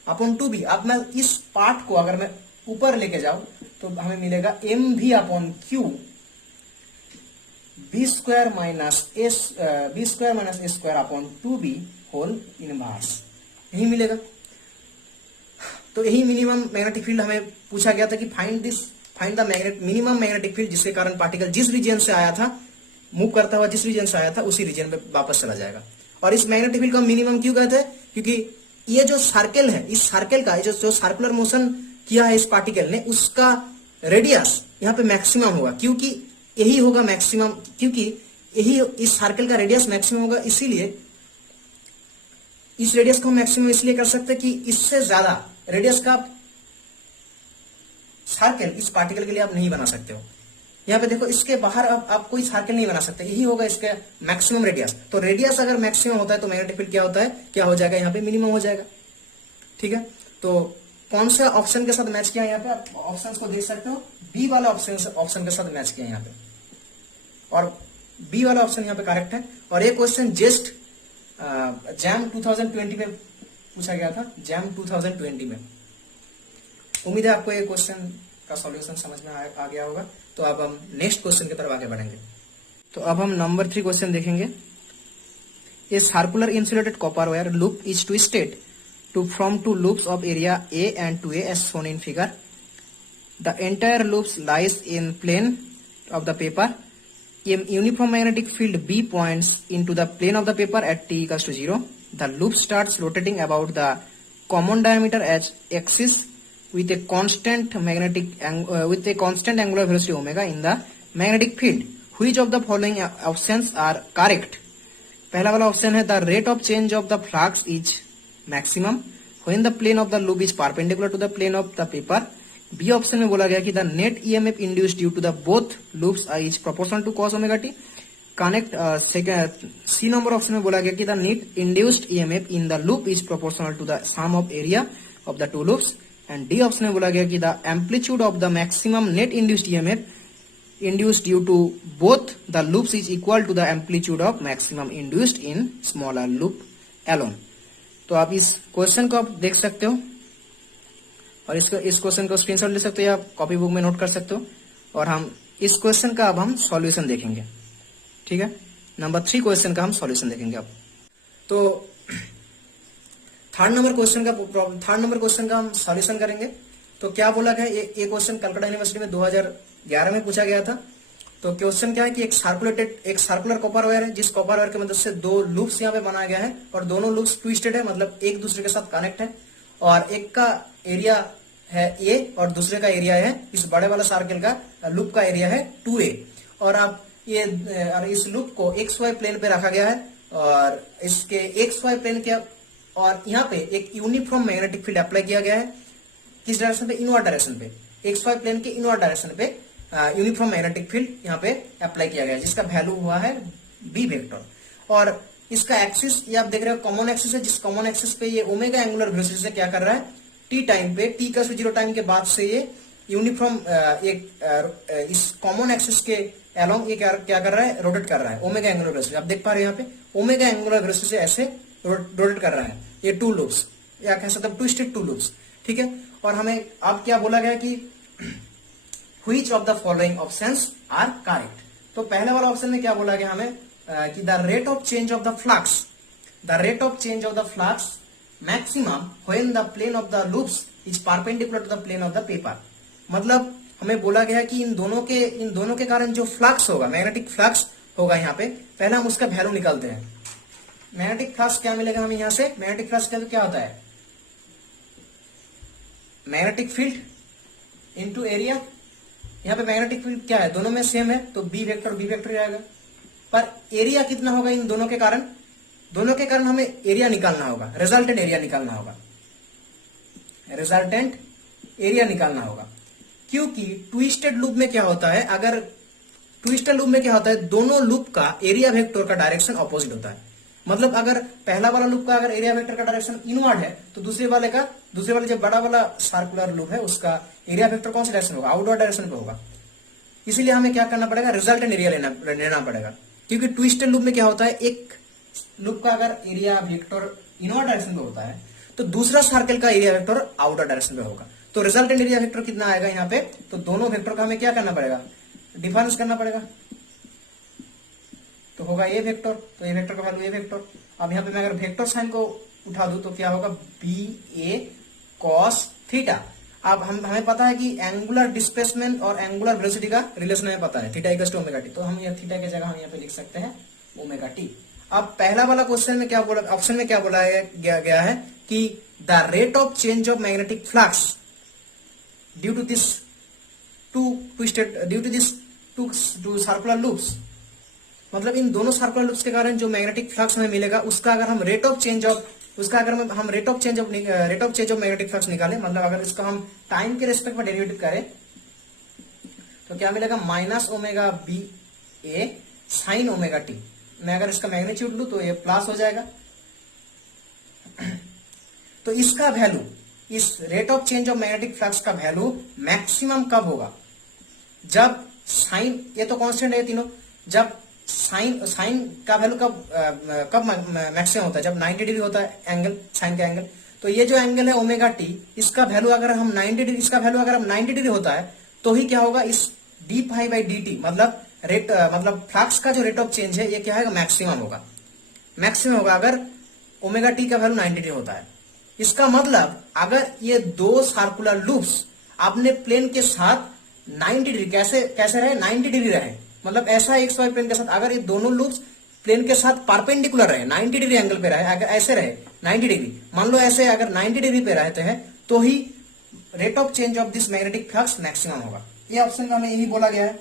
upon 2b। अब मैं इस पार्ट को अगर मैं ऊपर लेके जाऊं तो हमें मिलेगा एम भी upon Q B square minus A square upon 2b whole inverse, यही मिलेगा। तो यही मिनिमम मैग्नेटिक फील्ड हमें पूछा गया था कि find the minimum magnetic field, जिसके कारण पार्टिकल जिस रीजन से आया था, मूव करता हुआ जिस रीजन से आया था उसी रीजन में वापस चला जाएगा। और इस मैग्नेटिक फील्ड को हम मिनिमम क्यों कहते हैं, क्योंकि ये जो सर्कल है, इस सर्कल का जो सर्कुलर मोशन किया है इस पार्टिकल ने, उसका रेडियस यहाँ पे मैक्सिमम होगा, क्योंकि यही होगा मैक्सिमम, क्योंकि यही इस सर्कल का रेडियस मैक्सिमम होगा। इसीलिए इस रेडियस को हम मैक्सिमम इसलिए कर सकते हैं कि इससे ज्यादा रेडियस का सर्कल इस पार्टिकल के लिए आप नहीं बना सकते हो। यहाँ पे देखो, इसके बाहर आप कोई सर्कल नहीं बना सकते, यही होगा इसका मैक्सिमम रेडियस। तो रेडियस अगर मैक्सिमम होता है तो मैग्नेटिक फील्ड क्या होता है, क्या हो जाएगा, यहाँ पे मिनिमम हो जाएगा। ठीक है, तो कौन सा ऑप्शन के साथ मैच किया, यहाँ पे आप ऑप्शंस को देख सकते हो, बी वाला ऑप्शन के साथ मैच किया यहाँ पे, और बी वाला ऑप्शन यहाँ पे करेक्ट है। और ये क्वेश्चन जस्ट जैम 2020 में पूछा गया था, जैम 2020 में। उम्मीद है आपको ये क्वेश्चन का सॉल्यूशन समझ में आ गया होगा। तो अब हम नेक्स्ट क्वेश्चन की तरफ आगे बढ़ेंगे। तो अब हम नंबर 3 क्वेश्चन देखेंगे। A circular insulated copper wire loop is twisted to from two loops of area A and 2A as shown in figure. The entire loops lies in plane of the paper. A uniform magnetic field B points into the plane of the paper at t equals to 0. The loop starts rotating about the common diameter as axis with a constant angular velocity omega in the magnetic field. Which of the following options are correct? पहला वाला ऑप्शन है, the rate of change of the flux is maximum when the plane of the loop is perpendicular to the plane of the paper. B option में बोला गया कि the net EMF induced due to the both loops is proportional to cos omega t. C number option में बोला गया कि the net induced EMF in the loop is proportional to the sum of area of the two loops. And D option में बोला गया कि the amplitude of the maximum net induced EMF induced due to both the loops is equal to the amplitude of maximum induced in smaller loop alone. तो आप इस क्वेश्चन को आप देख सकते हो, और इस क्वेश्चन को स्क्रीनशॉट ले सकते हो या कॉपी बुक में नोट कर सकते हो। और हम इस क्वेश्चन का अब हम सॉल्यूशन देखेंगे। ठीक है, नंबर 3 क्वेश्चन का हम सॉल्यूशन देखेंगे अब। तो थर्ड नंबर क्वेश्चन का हम सॉल्यूशन करेंगे। तो क्या बोला गया, ये क्वेश्चन कलकत्ता यूनिवर्सिटी में 2011 में पूछा गया था। तो क्वेश्चन क्या है कि एक सर्कुलर कॉपर वायर है, जिस कॉपर वायर की मदद से 2 लूप्स यहाँ पे बनाया गया है, और दोनों लूप्स ट्विस्टेड है, मतलब एक दूसरे के साथ कनेक्ट है, और एक का एरिया है A और दूसरे का एरिया है, इस बड़े वाला सर्कल का लूप का एरिया है 2A। और अब इस लूप को XY प्लेन पे रखा गया है, और इसके XY प्लेन के और यहाँ पे एक यूनिफॉर्म मैग्नेटिक फील्ड अप्लाई किया गया है। किस डायरेक्शन पे, इनवर्ड डायरेक्शन पे, XY प्लेन के इनवर्ड डायरेक्शन पे यूनिफॉर्म मैग्नेटिक फील्ड यहाँ पे अप्लाई किया गया है, जिसका वैल्यू हुआ है B वेक्टर। और इसका एक्सिस ये आप देख रहे हो कॉमन एक्सिस है, जिस कॉमन एक्सिस पे ये ओमेगा एंगुलर वेलोसिटी से क्या कर रहा है, टी टाइम पे, t का 0 टाइम के बाद से ये यूनिफॉर्म इस कॉमन एक्सिस के अलोंग ये क्या कर रहा है, रोटेट कर रहा है ओमेगा एंगुलर वेलोसिटी। आप देख पा रहे हैं यहाँ पे ओमेगा एंगुलर वेलोसिटी से ऐसे रोटेट कर रहा है ये 2 लूप्स, या कह सकते हैं ट्विस्टेड 2 लूप्स। ठीक है, और हमें अब क्या बोला गया कि Which of the following options are correct? तो पहले वाला ऑप्शन में क्या बोला गया हमें कि the rate of change of the flux maximum when the plane of the loops is perpendicular to the plane of the paper। मतलब हमें बोला गया कि इन दोनों के कारण जो फ्लक्स होगा, मैग्नेटिक फ्लक्स होगा यहाँ पे, पहले हम उसका वैल्यू निकालते हैं। मैग्नेटिक फ्लक्स क्या मिलेगा हमें यहां से, मैग्नेटिक फ्लक्स का तो क्या होता है, मैग्नेटिक फील्ड इनटू एरिया। यहाँ पे मैग्नेटिक फील्ड क्या है, दोनों में सेम है, तो बी वेक्टर आएगा। पर एरिया कितना होगा इन दोनों के कारण, दोनों के कारण हमें एरिया निकालना होगा, रिजल्टेंट एरिया निकालना होगा, रिजल्टेंट एरिया निकालना होगा। क्योंकि ट्विस्टेड लूप में क्या होता है, अगर ट्विस्टेड लूप में क्या होता है, दोनों लूप का एरिया वेक्टर का डायरेक्शन ऑपोजिट होता है। मतलब अगर पहला वाला लूप का अगर एरिया वेक्टर का डायरेक्शन इनवर्ड है, तो दूसरे वाले जो बड़ा वाला सर्कुलर लूप है उसका एरिया वेक्टर कौन सा डायरेक्शन होगा, आउटवर्ड डायरेक्शन पे होगा। इसीलिए हमें क्या करना पड़ेगा, रिजल्टेंट एरिया लेना पड़ेगा। क्योंकि ट्विस्टेड लूप में क्या होता है, एक लूप का अगर एरिया वेक्टर इनवर्ड डायरेक्शन पे होता है तो दूसरा सर्कल का एरिया वेक्टर आउटर डायरेक्शन पे होगा। तो रिजल्टेंट एरिया वेक्टर कितना आएगा यहाँ पे, तो दोनों वेक्टर का हमें क्या करना पड़ेगा, डिफरेंस करना पड़ेगा। तो होगा ए वेक्टर, तो ए वेक्टर का वैल्यू ए वेक्टर। अब यहाँ पे मैं अगर वेक्टर साइन को उठा दूं तो क्या होगा, बी ए कॉस थीटा। अब हमें पता है कि एंगुलर डिस्प्लेसमेंट और एंगुलर वेलोसिटी का रिलेशन हमें पता है, theta equals to omega t. तो हम ये थीटा की जगह हम यहाँ पे लिख सकते हैं ओमेगा टी। अब पहला वाला क्वेश्चन में क्या बोला, ऑप्शन में क्या बोला गया है कि the rate of change of magnetic flux due to this two circular loops. मतलब इन दोनों सर्कुलर लूप्स के कारण जो मैग्नेटिक फ्लक्स हमें मिलेगा उसका अगर हम rate of change of magnetic flux निकालें, मतलब अगर इसको हम टाइम के रेस्पेक्ट में डेरिवेटिव करें तो क्या मिलेगा, minus omega B A sine omega T. मैं अगर इसका मैग्नीट्यूड लूं तो ये प्लस हो जाएगा। तो इसका वैल्यू, इस rate of change of magnetic flux का वैल्यू मैक्सिमम कब होगा, जब साइन, ये तो कांस्टेंट है तीनों, जब साइन का वैल्यू कब मैक्सिमम होता है, जब 90 डिग्री होता है एंगल, साइन का एंगल। तो ये जो एंगल है ओमेगा टी, इसका वैल्यू अगर हम 90 डिग्री, इसका वैल्यू अगर हम 90 डिग्री होता है तो ही क्या होगा, इस d phi by D t मतलब फ्लक्स का जो रेट ऑफ चेंज है ये क्या है, मैक्सिमम होगा अगर ओमेगा टी का वैल्यू 90 डिग्री होता है। इसका मतलब अगर ये दो सर्कुलर लूप्स अपने प्लेन के साथ 90 डिग्री कैसे रहे, 90 डिग्री रहे, मतलब ऐसा एक्स वाई प्लेन के साथ अगर ये दोनों लूप्स प्लेन के साथ परपेंडिकुलर रहे, 90 डिग्री एंगल पे रहे, अगर ऐसे रहे 90 डिग्री, मान लो ऐसे अगर 90 डिग्री पे रहते हैं तो ही rate of change of this magnetic flux maximum होगा। ये ऑप्शन का हमें यही बोला गया है।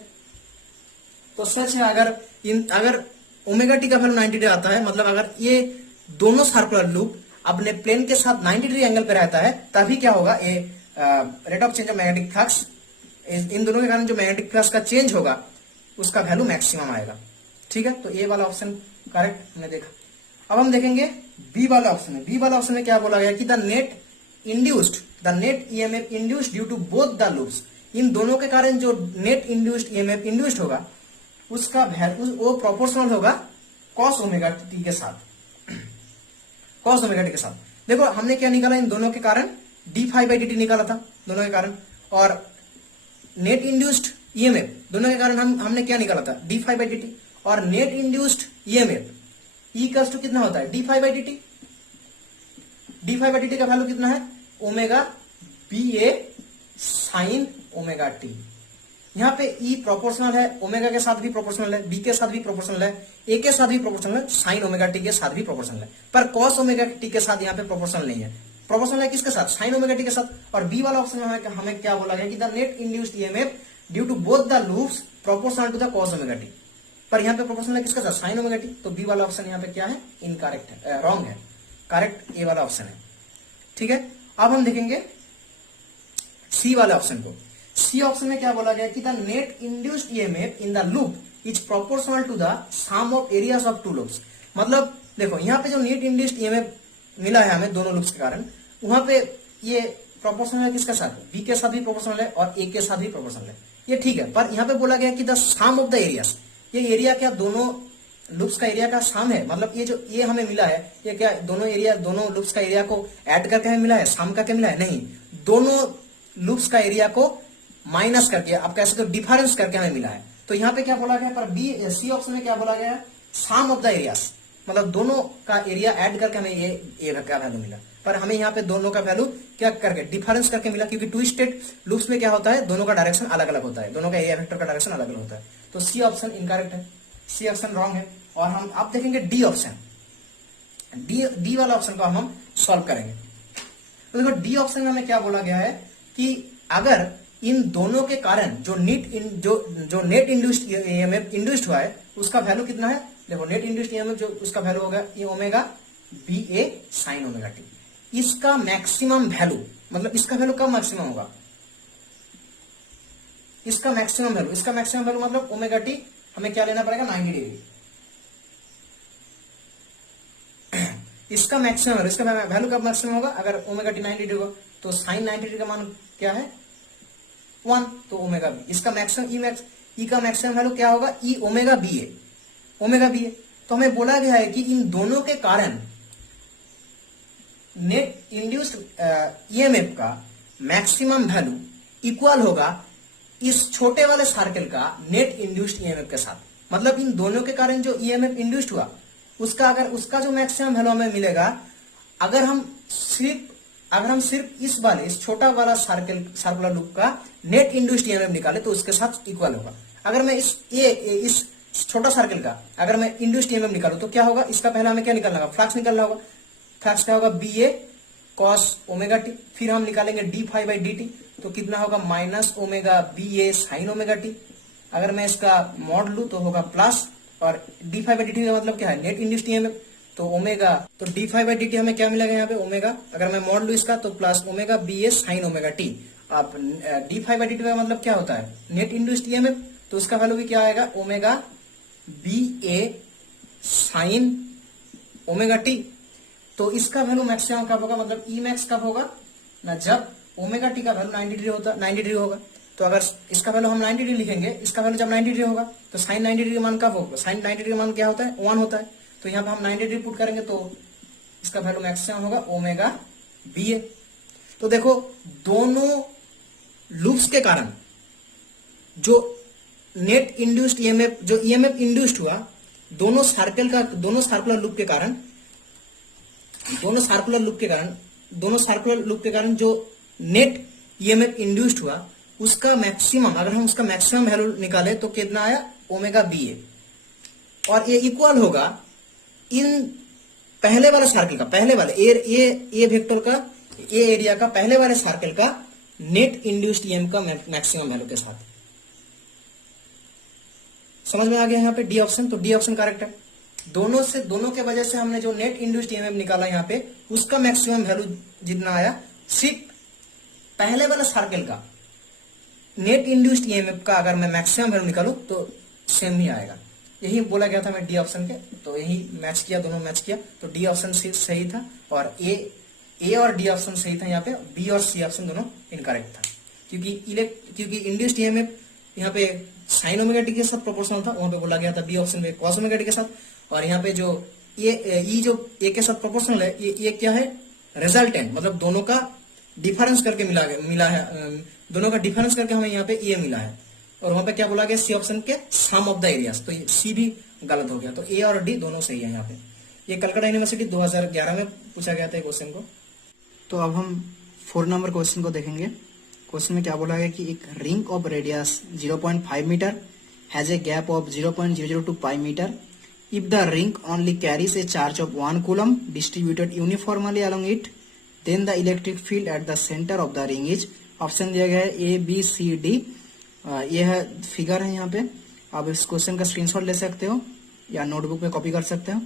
तो सच है, अगर ओमेगा टी का वैल्यू 90 डिग्री आता है, मतलब अगर ये दोनों सर्कुलर लूप अपने प्लेन के साथ 90 डिग्री एंगल पे रहता है, तभी क्या होगा, ये rate of change of magnetic flux, इन दोनों के कारण जो मैग्नेटिक फ्लक्स का चेंज होगा उसका वैल्यू मैक्सिमम आएगा। ठीक है, तो ए वाला ऑप्शन करेक्ट हमने देखा। अब हम देखेंगे बी वाला ऑप्शन में। बी वाला ऑप्शन में क्या बोला गया कि the net EMF induced due to both the loops. इन दोनों के कारण जो नेट इंड्यूस्ड ईएमएफ इंड्यूस्ड होगा उसका वैल्यू वो प्रोपोर्शनल होगा कॉस ओमेगा टी के साथ, कॉस ओमेगा टी के साथ। देखो हमने क्या निकाला, इन दोनों के कारण d phi by D t निकाला था दोनों के कारण, और नेट इंड्यूस्ड ईएमएफ दोनों के कारण हमने क्या निकाला था, D phi by D T. और net induced EMF E equals to कितना होता है, D phi by D T. D phi by D T का वैल्यू कितना है, omega B A sine omega T. यहां पे ई प्रोपोर्शनल है, ओमेगा के साथ भी प्रोपोर्शनल है, बी के साथ भी प्रोपोर्शनल है, ए के साथ भी प्रोपोर्शनल है, साइन ओमेगा टी के साथ भी प्रोपोर्शनल है। पर कॉस ओमेगा टी के साथ यहाँ पे प्रोपोर्शनल नहीं है। प्रोपोर्शनल है किसके साथ, साइन ओमेगा टी के साथ। और बी वाला ऑप्शन में हमें क्या बोला गया कि the net induced EMF due to both the loops proportional to the cos omega t. पर यहाँ पे प्रोपोर्शनल है किसके साथ, साइन ओमेगा टी। तो बी वाला ऑप्शन यहाँ पे क्या है, इनकरेक्ट है, रॉन्ग है। करेक्ट ए वाला ऑप्शन है। ठीक है, अब हम देखेंगे सी वाले ऑप्शन को। सी ऑप्शन में क्या बोला गया कि the net induced EMF in the loop is proportional to the sum of areas of two loops. मतलब देखो यहाँ पे जो नेट इंड्यूस्ड ईएमएफ मिला है हमें दोनों लूप्स के कारण, वहां पे ये प्रोपोर्शनल है किसके साथ, बी के साथ भी प्रोपोर्शनल है और ए के साथ भी प्रोपोर्शनल है, ये ठीक है। पर यहाँ पे बोला गया कि the sum of the areas, ये एरिया क्या दोनों लूप्स का एरिया का सम है। मतलब ये जो ये हमें मिला है ये क्या दोनों लूप्स का एरिया को ऐड करके हमें मिला है, सम करके मिला है, नहीं, दोनों लूप्स का एरिया को माइनस करके, आप कह सकते हो डिफरेंस करके हमें मिला है। तो यहाँ पे क्या बोला गया, पर बी सी ऑप्शन में क्या बोला गया, सम ऑफ द एरियाज, मतलब दोनों का एरिया ऐड करके हमें ये का वैल्यू मिला। पर हमें यहाँ पे दोनों का वैल्यू क्या करके, डिफरेंस करके मिला, क्योंकि ट्विस्टेड लूप्स में क्या होता है, दोनों का डायरेक्शन अलग अलग होता है, दोनों का एरिया वेक्टर का डायरेक्शन अलग अलग होता है। तो सी ऑप्शन इनकरेक्ट है, सी ऑप्शन रॉन्ग है। और हम आप देखेंगे डी ऑप्शन। डी वाला ऑप्शन को हम सॉल्व करेंगे। तो देखो डी ऑप्शन में हमें क्या बोला गया है कि अगर इन दोनों के कारण जो नेट इंड्यूस्ड ईएमएफ इंड्यूस्ड हुआ है उसका वैल्यू कितना है। देखो नेट इंड्यूस्ड ईएमएफ जो उसका वैल्यू होगा ये omega B A sine omega T. इसका मैक्सिमम वैल्यू मतलब इसका वैल्यू कब मैक्सिमम होगा, इसका मैक्सिमम वैल्यू मतलब ओमेगा टी हमें क्या लेना पड़ेगा 90 डिग्री। इसका वैल्यू कब मैक्सिमम होगा, अगर ओमेगा टी 90 डिग्री होगा तो साइन 90 डिग्री का मान क्या है 1, तो ओमेगा बी। इसका मैक्सिमम ई का मैक्सिमम वैल्यू क्या होगा, ई ओमेगा बी ए। तो हमें बोला गया है कि इन दोनों के कारण नेट इंड्यूस्ड ईएमएफ का मैक्सिमम वैल्यू इक्वल होगा इस छोटे वाले सर्कल का नेट इंड्यूस्ड ईएमएफ के साथ। मतलब इन दोनों के कारण जो ईएमएफ इंड्यूस्ड हुआ उसका जो मैक्सिमम वैल्यू हमें मिलेगा अगर हम सिर्फ इस छोटा वाला सर्कुलर लूप का नेट इंड्यूस्ड ईएमएफ निकाले तो उसके साथ इक्वल होगा। अगर मैं इस छोटा सर्कल का अगर मैं इंड्यूस्ड ईएमएफ निकालूं तो क्या होगा, इसका पहले हमें क्या निकालना होगा, फ्लक्स निकालना होगा। फ्लक्स क्या होगा, B A cos omega t. फिर हम निकालेंगे d phi by D t, तो कितना होगा minus omega B A sine omega t. अगर मैं इसका मॉड लू तो होगा प्लस, और d phi by D T का मतलब क्या है, नेट इंड्यूस्ड ईएमएफ। तो ओमेगा तो d phi by D t हमें क्या मिलेगा यहाँ पे ओमेगा, अगर मैं मॉड लू इसका तो plus omega B A sine omega t. अब d phi by D T का मतलब क्या होता है, नेट इंड्यूस्ड ईएमएफ, तो उसका वैल्यू भी क्या आएगा omega B A sine omega t. तो इसका वैल्यू मैक्सिमम कब होगा, मतलब ई मैक्स कब होगा ना, जब ओमेगा टी का वैल्यू 90 डिग्री होगा। तो अगर इसका वैल्यू हम 90 डिग्री लिखेंगे, इसका वैल्यू जब 90 डिग्री होगा तो साइन 90 डिग्री मान कब होगा, साइन 90 डिग्री मान क्या होता है 1 होता है। तो यहाँ पे हम 90 डिग्री पुट करेंगे तो इसका वैल्यू मैक्सिमम होगा ओमेगा बी ए। तो देखो दोनों लूप्स के कारण जो नेट इंड्यूस्ड ईएमएफ जो ईएमएफ इंड्यूस्ड हुआ दोनों सर्कुलर लूप के कारण जो नेट ईएमएफ इंड्यूस्ड हुआ उसका मैक्सिमम, अगर हम उसका मैक्सिमम वैल्यू निकाले तो कितना आया ओमेगा बी ए, और ये इक्वल होगा इन पहले वाले सर्कल का, पहले वाले ए वेक्टर का, ए एरिया का पहले वाले सर्कल का नेट इंड्यूस्ड ईएमएफ का मैक्सिमम वैल्यू के साथ। समझ में आ गया यहाँ पे डी ऑप्शन, तो डी ऑप्शन करेक्ट है। दोनों के वजह से हमने जो नेट इंड्यूस्ड ईएमएफ निकाला यहाँ पे उसका मैक्सिमम वैल्यू जितना आया, सिर्फ पहले वाला सर्कल का नेट इंड्यूस्ड ईएमएफ का अगर मैं मैक्सिमम वैल्यू निकालूं तो सेम ही आएगा। यही बोला गया था मैं डी ऑप्शन के, तो यही मैच किया, दोनों मैच किया, तो डी ऑप्शन सही था और ए और डी ऑप्शन सही था। यहाँ पे बी और सी ऑप्शन दोनों इनकरेक्ट था, क्योंकि इंड्यूस्ड ईएमएफ यहाँ पे साइन ओमेगा टी के साथ प्रोपोर्शनल था, वहां पे बोला गया था बी ऑप्शन में कॉस ओमेगा टी के साथ, और यहाँ पे जो ए के साथ प्रोपोर्शनल है, ये क्या है रिजल्टेंट, मतलब दोनों का डिफरेंस करके मिला है, दोनों का डिफरेंस करके हमें यहाँ पे ए मिला है। और वहां पे क्या बोला गया सी ऑप्शन के सम ऑफ द एरियाज, तो सी भी गलत हो गया, तो ए और डी दोनों सही है यहाँ पे। ये कलकत्ता यूनिवर्सिटी 2011 में पूछा गया था क्वेश्चन को। तो अब हम 4 नंबर क्वेश्चन को देखेंगे। क्वेश्चन में क्या बोला गया कि एक ring of radius 0.5 metre has a gap of 0.002 pi metre if the ring only carries a charge of 1 coulomb distributed uniformly along it then the electric field at the centre of the ring is. Option दिया गया है ए बी सी डी, ये है फिगर है यहाँ पे। आप इस क्वेश्चन का स्क्रीनशॉट ले सकते हो या नोटबुक पे कॉपी कर सकते हो।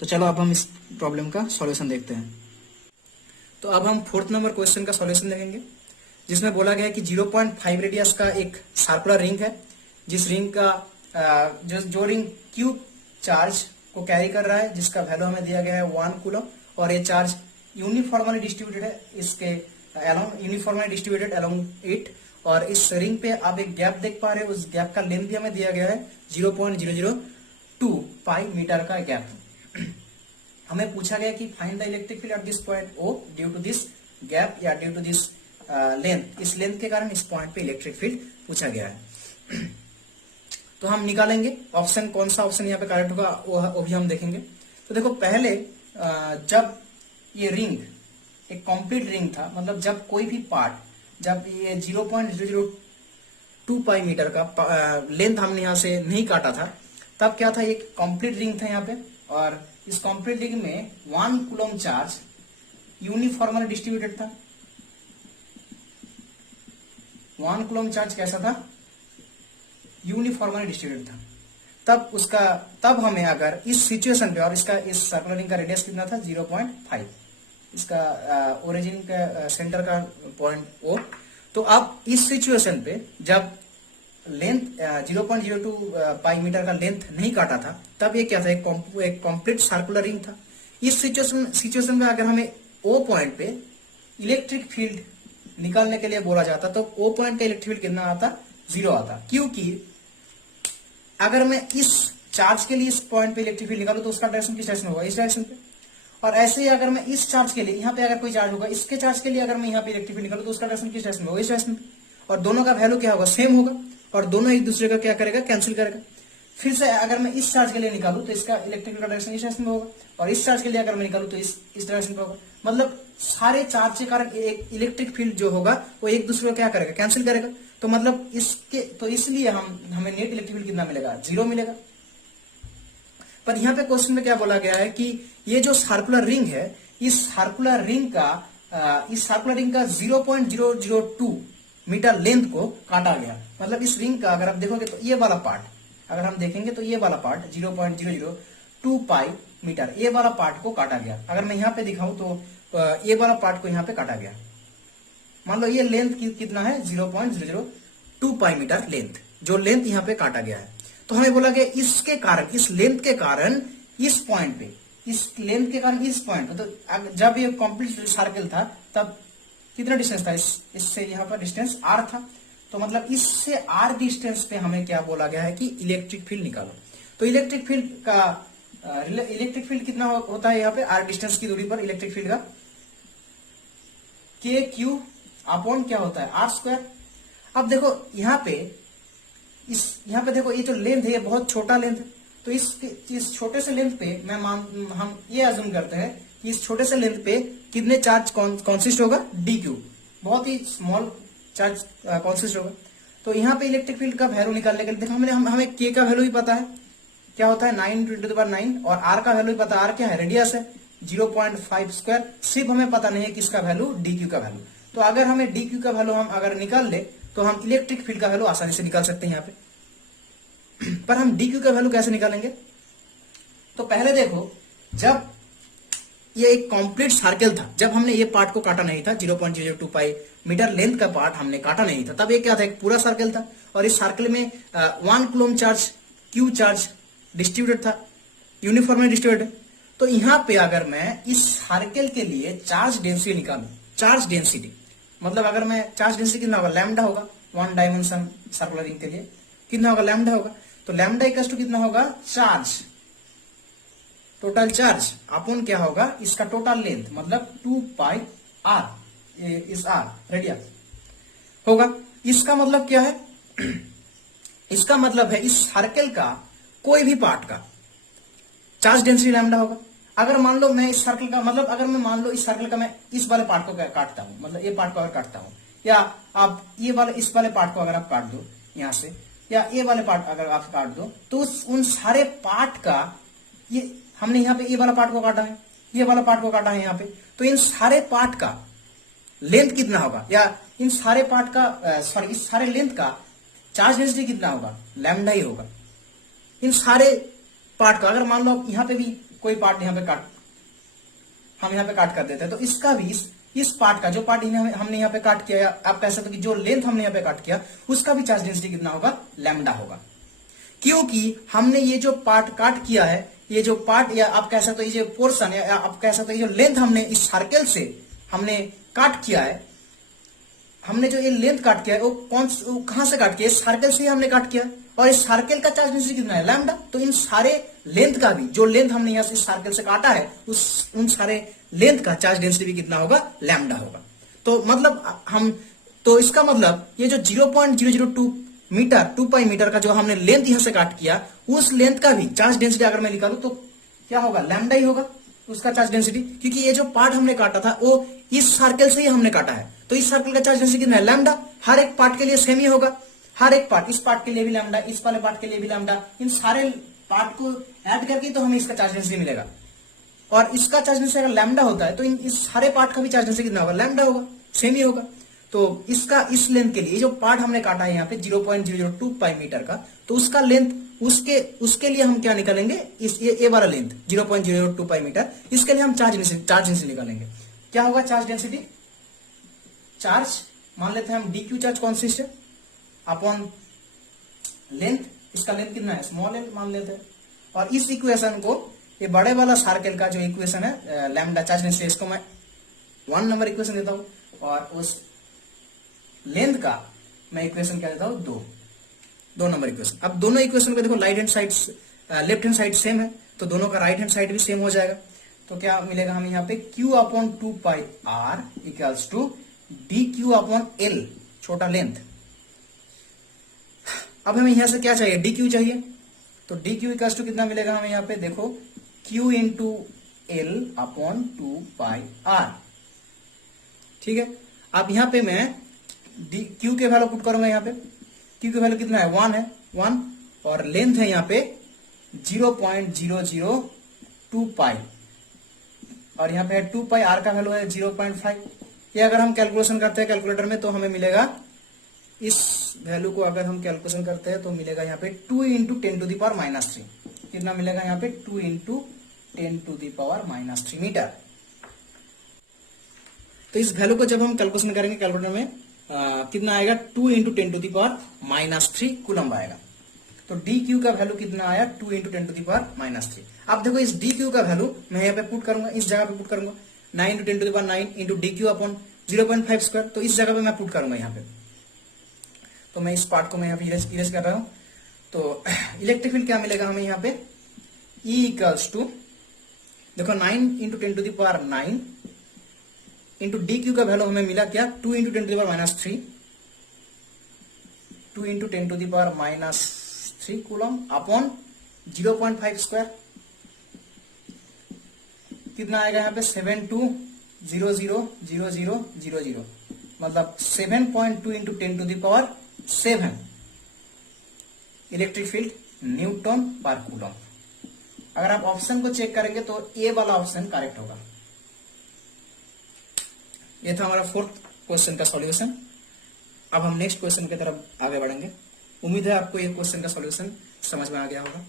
तो चलो अब हम इस प्रॉब्लम का सॉल्यूशन देखते हैं। तो अब हम 4th नंबर क्वेश्चन का सॉल्यूशन देखेंगे, जिसमें बोला गया है कि 0.5 रेडियस का एक सर्कुलर रिंग है, जिस रिंग का जो रिंग क्यू चार्ज को कैरी कर रहा है, जिसका वैल्यू हमें दिया गया है 1 कूलम, और ये चार्ज यूनिफॉर्मली डिस्ट्रीब्यूटेड है इसके यूनिफॉर्मली डिस्ट्रीब्यूटेड अलोंग इट। और इस रिंग पे आप एक गैप देख पा रहे हो, उस गैप का लेंथ भी हमें दिया गया है 0.002 पाई मीटर का गैप। हमें पूछा गया कि find the electric field at this point O due to this gap या ड्यू टू दिस लेंथ। इस लेंथ के कारण इस पॉइंट पे इलेक्ट्रिक फील्ड पूछा गया है। तो हम निकालेंगे ऑप्शन, कौन सा ऑप्शन यहाँ पे करेक्ट होगा वो भी हम देखेंगे। तो देखो पहले जब ये रिंग एक कंप्लीट रिंग था, मतलब जब कोई भी पार्ट, जब ये 0.002 पाई मीटर का लेंथ हमने यहाँ से नहीं काटा था, तब क्या था, एक कंप्लीट रिंग था यहाँ पे, और इस कंप्लीट रिंग में 1 कूलम चार्ज यूनिफॉर्मली डिस्ट्रीब्यूटेड था। 1 कूलम चार्ज कैसा था? यूनिफॉर्मली डिस्ट्रीब्यूटेड था। तब हमें अगर इस सिचुएशन पे, और इसका इस सर्कुलर रिंग का रेडियस कितना था? 0.5, इसका ओरिजिन का सेंटर का पॉइंट ओ। तो अब इस सिचुएशन पे जब लेंथ 0.02 पाई मीटर का लेंथ नहीं काटा था, तब ये क्या था? एक कंप्लीट सर्कुलर रिंग था। इस सिचुएशन में अगर हमें ओ पॉइंट पे इलेक्ट्रिक फील्ड निकालने के लिए बोला जाता तो ओ पॉइंट का इलेक्ट्रिक फील्ड कितना आता? 0 आता। क्योंकि अगर मैं इस चार्ज के लिए इस पॉइंट पे इलेक्ट्रिक फील्ड निकालूं तो उसका डायरेक्शन किस डायरेक्शन होगा? इस डायरेक्शन पे। और ऐसे ही अगर मैं इस चार्ज के लिए, यहाँ पे अगर कोई चार्ज होगा, इसके चार्ज के लिए अगर मैं यहाँ पे इलेक्ट्रिक फील्ड निकालूं तो उसका डायरेक्शन किस डायरेक्शन में होगा? इस डायरेक्शन पे। और दोनों का वैल्यू क्या होगा? सेम होगा, और दोनों एक दूसरे का क्या करेगा? कैंसिल करेगा। फिर से अगर मैं इस चार्ज के लिए निकालूं तो इसका इलेक्ट्रिक फील्ड का डायरेक्शन इस डायरेक्शन में होगा, और इस चार्ज के लिए अगर मैं निकालूं तो इस डायरेक्शन पे होगा। मतलब सारे चार्ज के कारण एक इलेक्ट्रिक फील्ड जो होगा वो एक दूसरे को क्या करेगा? कैंसिल करेगा। तो मतलब इसलिए हमें नेट इलेक्ट्रिक फील्ड कितना मिलेगा? 0 मिलेगा। पर यहाँ पे क्वेश्चन में क्या बोला गया है कि ये जो सर्कुलर रिंग है, इस सर्कुलर रिंग का 0.002 मीटर लेंथ को काटा गया। मतलब इस रिंग का अगर आप देखोगे तो ये वाला पार्ट, अगर हम देखेंगे तो ये वाला पार्ट 0.002 पाई मीटर, ये वाला पार्ट को काटा गया। अगर मैं यहाँ पे दिखाऊं तो ये वाला पार्ट को यहाँ पे काटा गया। मान लो ये लेंथ कितना है? 0.002 पाई मीटर लेंथ, जो लेंथ यहाँ पे काटा गया है। तो हमें बोला गया इसके कारण, इस लेंथ के कारण इस पॉइंट पे, इस लेंथ के कारण इस पॉइंट पे, तो जब ये कंप्लीट सर्कल था तब कितना डिस्टेंस था? इससे यहाँ पर डिस्टेंस r था। तो मतलब इससे r डिस्टेंस पे हमें क्या बोला गया है कि इलेक्ट्रिक फील्ड निकालो। तो इलेक्ट्रिक फील्ड कितना होता है यहाँ पे? r डिस्टेंस की दूरी पर इलेक्ट्रिक फील्ड का k q अपॉन क्या होता है? r square. अब देखो यहाँ पे देखो ये जो लेंथ है ये बहुत छोटा लेंथ है। तो इस छोटे से लेंथ पे हम ये अज्यूम करते हैं कि इस छोटे से लेंथ पे कितने चार्ज कॉन्सिस्ट होगा? dq, बहुत ही स्मॉल चार्ज कॉन्सिस्ट होगा। तो यहाँ पे इलेक्ट्रिक फील्ड का वैल्यू निकालने के लिए देखो हमें k का वैल्यू भी पता है, क्या होता है? 9 × 10⁹, और r का वैल्यू भी पता है। r क्या है? रेडियस है 0.5 स्क्वायर। सिर्फ हमें पता नहीं है किसका वैल्यू? dq का वैल्यू। तो अगर हमें dq का वैल्यू हम अगर निकाल ले तो हम इलेक्ट्रिक फील्ड का वैल्यू आसानी से निकाल सकते हैं यहाँ पे। पर हम dq का वैल्यू कैसे निकालेंगे? तो पहले देखो, जब ये एक कंप्लीट सर्कल था, जब हमने ये पार्ट को काटा नहीं था, 0.002 पाई मीटर लेंथ का पार्ट हमने काटा नहीं था, तब ये क्या था? एक पूरा सर्कल था, और इस सर्कल में 1 coulomb charge q charge distributed था, यूनिफॉर्मली डिस्ट्रीब्यूटेड। तो यहाँ पे अगर मैं इस सर्कल के लिए चार्ज डेंसिटी निकालूं, चार्ज डेंसिटी मतलब अगर मैं चार्ज डेंसिटी कितना होगा? लैम्डा होगा। 1 डायमेंशन सर्कुलर रिंग के लिए कितना होगा? लैम्डा होगा। तो लैम्डा इक्वल्स टू कितना होगा? चार्ज, टोटल चार्ज अपॉन क्या होगा? इसका टोटल लेंथ, मतलब 2 पाई r, इस r रेडियस होगा। इसका मतलब क्या है? इसका मतलब है इस सर्कल का कोई भी पार्ट का चार्ज डेंसिटी लैम्डा होगा। अगर मान लो मैं इस सर्कल का, मतलब अगर मैं मान लो इस सर्कल का मैं इस वाले पार्ट को काटता हूं, मतलब ये पार्ट को अगर काटता हूं, या आप इस वाले पार्ट को अगर आप काट दो यहां से, या ये वाले पार्ट अगर आप काट दो, तो उन सारे पार्ट का, ये हमने यहाँ पे ये वाला पार्ट को काटा है, ये वाला पार्ट को काटा है यहाँ पे, तो इन सारे पार्ट का लेंथ कितना होगा? या इन सारे पार्ट का सॉरी इस सारे लेंथ का चार्ज डेंसिटी कितना होगा? लैम्डा ही होगा। इन सारे पार्ट का, अगर मान लो यहाँ पे भी कोई पार्ट हम यहाँ पे काट कर देते हैं, तो इसका भी इस पार्ट का, जो पार्ट हमने यहाँ पे काट किया, आप कह सकते हो कि जो लेंथ हमने यहाँ पे काट किया, उसका भी चार्ज डेंसिटी कितना होगा? लैम्डा होगा। क्योंकि हमने ये जो पार्ट काट किया है, ये जो पार्ट, या आप कह सकते हो ये जो पोर्शन, या आप कह सकते हो ये जो लेंथ हमने इस सर्कल से हमने काट किया है, हमने जो ये लेंथ काट किया है वो कहां से काट किया? इस सर्कल से ही हमने काट किया, और इस सर्कल का चार्ज डेंसिटी कितना है? लैम्डा। तो इन सारे लेंथ का भी, जो लेंथ हमने यहाँ से इस सर्कल से काटा है, उन सारे लेंथ का चार्ज डेंसिटी भी कितना होगा? लैम्डा होगा। तो मतलब तो इसका मतलब ये जो 0.002 मीटर 2 पाई मीटर का जो हमने लेंथ यहां से काट किया, उस लेंथ का भी चार्ज डेंसिटी अगर मैं निकालूं तो क्या होगा? लैम्डा ही होगा उसका चार्ज डेंसिटी, क्योंकि ये जो पार्ट हमने काटा था वो इस सर्कल से ही हमने काटा है। तो इस सर्कल का चार्ज डेंसिटी कितना है? लैम्डा। हर एक पार्ट के लिए सेम ही होगा, हर एक पार्ट, इस पार्ट के लिए भी लैम्डा, इस वाले पार्ट के लिए भी लैम्डा, इन सारे पार्ट को ऐड करके तो हमें इसका चार्ज डेंसिटी मिलेगा। और इसका चार्ज डेंसिटी अगर लैम्डा होता है तो इस सारे पार्ट का भी चार्ज डेंसिटी कितना होगा, लैम्डा होगा, सेम ही होगा। तो इसका इस लेंथ के लिए जो पार्ट हमने काटा है यहाँ पे 0.002 पाई मीटर का, तो उसका लेंथ उसके लिए हम क्या निकालेंगे, इस ये वाला लेंथ 0.002 पाई मीटर, इसके लिए हम चार्ज डेंसिटी निकालेंगे। क्या होगा चार्ज डेंसिटी, चार्ज मान लेते हैं हम dq चार्ज कॉन्सिस्ट है अपॉन लेंथ, इसका लेंथ कितना है स्मॉल एल मान लेते हैं। और इस इक्वेशन को, ये बड़े वाला सर्कल का जो इक्वेशन है लैम्डा चार्ज डेंसिटी, इसको मैं 1 नंबर इक्वेशन देता हूं, और उस लेंथ का मैं इक्वेशन क्या देता हूं 2 नंबर इक्वेशन। अब दोनों इक्वेशन को देखो लेफ्ट हैंड साइड सेम है, तो दोनों का राइट हैंड साइड भी सेम हो जाएगा। तो क्या मिलेगा हमें यहाँ पे q upon 2 pi r equals to dq upon l, छोटा लेंथ। अब हमें यहां से क्या चाहिए, dq चाहिए, तो dq इक्वल्स टू कितना मिलेगा हमें यहाँ पे देखो q into l upon 2 pi r। ठीक है, अब यहाँ पे मैं q के वैल्यू पुट करूंगा, यहाँ पे q के वैल्यू कितना है 1 है 1, और लेंथ है यहाँ पे 0.002 पाई, और यहाँ पे 2 पाई r का वैल्यू है 0.5। ये अगर हम कैलकुलेशन करते हैं कैलकुलेटर में तो हमें मिलेगा, इस वैल्यू को अगर हम कैलकुलेशन करते हैं तो मिलेगा यहाँ पे 2 इंटू 10 टू द पावर -3, कितना मिलेगा यहाँ पे 2 into 10 to the power -3 metre. तो इस वैल्यू को जब हम कैलकुलेशन करेंगे कैलकुलेटर में कितना आएगा 2 into 10 to the power -3 coulomb आएगा। तो dq का वैल्यू कितना आया 2 इंटू 10 टू द पावर -3। अब देखो इस dq का वैल्यू मैं यहाँ पे पुट करूंगा, इस जगह पे पुट करूंगा 9 into 10 to the power 9 into dq upon 0.5 square, तो इस जगह पे मैं पुट करूंगा यहाँ पे। तो मैं इस पार्ट को मैं यहाँ पे इरेज कर रहा हूं। तो इलेक्ट्रिक फील्ड क्या मिलेगा हमें यहाँ पे E इक्वल्स टू देखो 9 into 10 to the power 9 into dq का वैल्यू हमें मिला क्या 2 into 10 to the power -3, 2 into 10 to the power -3 coulomb upon 0.5 square, कितना आएगा यहाँ पे 72000000, मतलब 7.2 into 10 to the power 7 electric field newton per coulomb. अगर आप ऑप्शन को चेक करेंगे तो ए वाला ऑप्शन करेक्ट होगा। ये था हमारा 4th क्वेश्चन का सॉल्यूशन। अब हम नेक्स्ट क्वेश्चन की तरफ आगे बढ़ेंगे। उम्मीद है आपको ये क्वेश्चन का सॉल्यूशन समझ में आ गया होगा।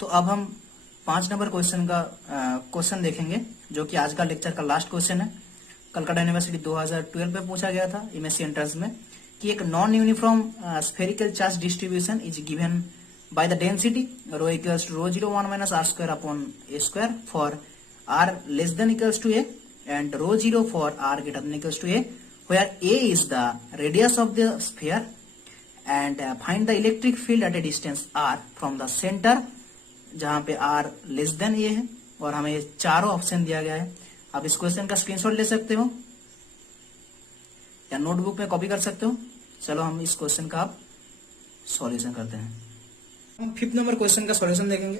तो अब हम 5 नंबर क्वेश्चन का क्वेश्चन देखेंगे, जो कि आज का लेक्चर का लास्ट क्वेश्चन है। कलकत्ता यूनिवर्सिटी 2012 में पूछा गया था एमएससी एंट्रेंस में कि एक non uniform spherical charge distribution is given by the density rho equals to rho 0 1 minus r square upon a square for r less than equals to a and rho 0 for r greater than equals to a, where a is the radius of the sphere, and find the electric field at a distance r from the center, जहां पे r लेस देन a है, और हमें ये चारों ऑप्शन दिया गया है। आप इस क्वेश्चन का स्क्रीनशॉट ले सकते हो या नोटबुक में कॉपी कर सकते हो। चलो हम इस क्वेश्चन का आप सॉल्यूशन करते हैं। हम 5th नंबर क्वेश्चन का सॉल्यूशन देखेंगे।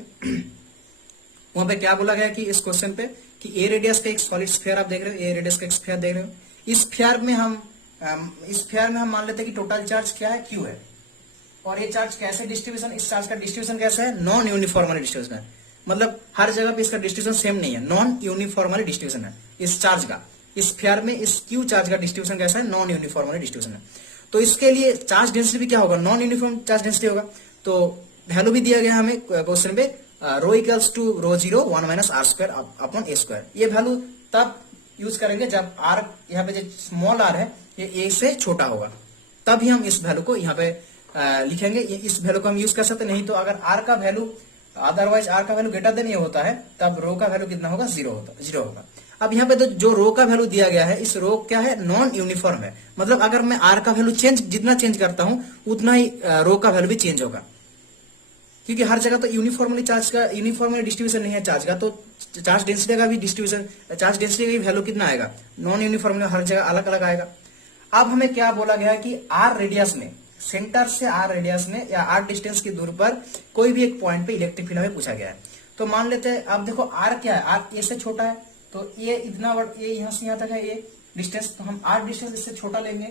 वहां पे क्या बोला गया कि इस क्वेश्चन पे कि ए रेडियस का एक सॉलिड स्फीयर आप देख रहे हो, ए रेडियस का एक स्फीयर देख रहे हो। इस स्फीयर में हम मान लेते हैं कि टोटल चार्ज क्या है Q है, और ये चार्ज कैसे डिस्ट्रीब्यूशन, इस चार्ज का डिस्ट्रीब्यूशन कैसे है, नॉन यूनिफॉर्मली डिस्ट्रीब्यूशन है। मतलब हर जगह पे इसका डिस्ट्रीब्यूशन सेम नहीं है, नॉन यूनिफॉर्मली डिस्ट्रीब्यूशन है इस चार्ज का। इस स्फीयर में इस Q चार्ज का डिस्ट्रीब्यूशन कैसा है, नॉन यूनिफॉर्मली डिस्ट्रीब्यूशन है। तो इसके लिए चार्ज डेंसिटी भी क्या होगा, नॉन यूनिफॉर्म चार्ज डेंसिटी होगा। तो वैल्यू भी दिया गया हमें क्वेश्चन में rho equals to rho 0 1 minus r square upon a square. ये वैल्यू तब यूज करेंगे जब r यहाँ पे जो स्मॉल r है ये a से छोटा होगा, तब ही हम इस वैल्यू को यहाँ पे लिखेंगे। इस वैल्यू को हम यूज कर सकते, नहीं तो अगर r का वैल्यू अदरवाइज r का वैल्यू ग्रेटर देन ये होता है तब रो का वैल्यू कितना होगा, 0 होगा। अब यहाँ पे तो जो रो का वैल्यू दिया गया है, इस रो क्या है, नॉन यूनिफॉर्म है। मतलब अगर मैं r का वैल्यू जितना चेंज करता हूं उतना ही रो का वैल्यू भी चेंज होगा, क्योंकि हर जगह तो यूनिफॉर्मली डिस्ट्रीब्यूशन नहीं है चार्ज का। तो चार्ज डेंसिटी का भी डिस्ट्रीब्यूशन, चार्ज डेंसिटी का भी वैल्यू कितना आएगा, नॉन यूनिफॉर्मली हर जगह अलग अलग आएगा। अब हमें क्या बोला गया है कि r रेडियस में, सेंटर से r रेडियस में या r डिस्टेंस की दूर पर कोई भी एक पॉइंट पे इलेक्ट्रिक फील्ड हमें पूछा गया है। तो मान लेते हैं, अब देखो r क्या है, r a से छोटा है, तो ये इतना ये यहां से यहां तक है ये डिस्टेंस, तो हम r डिस्टेंस इससे छोटा लेंगे।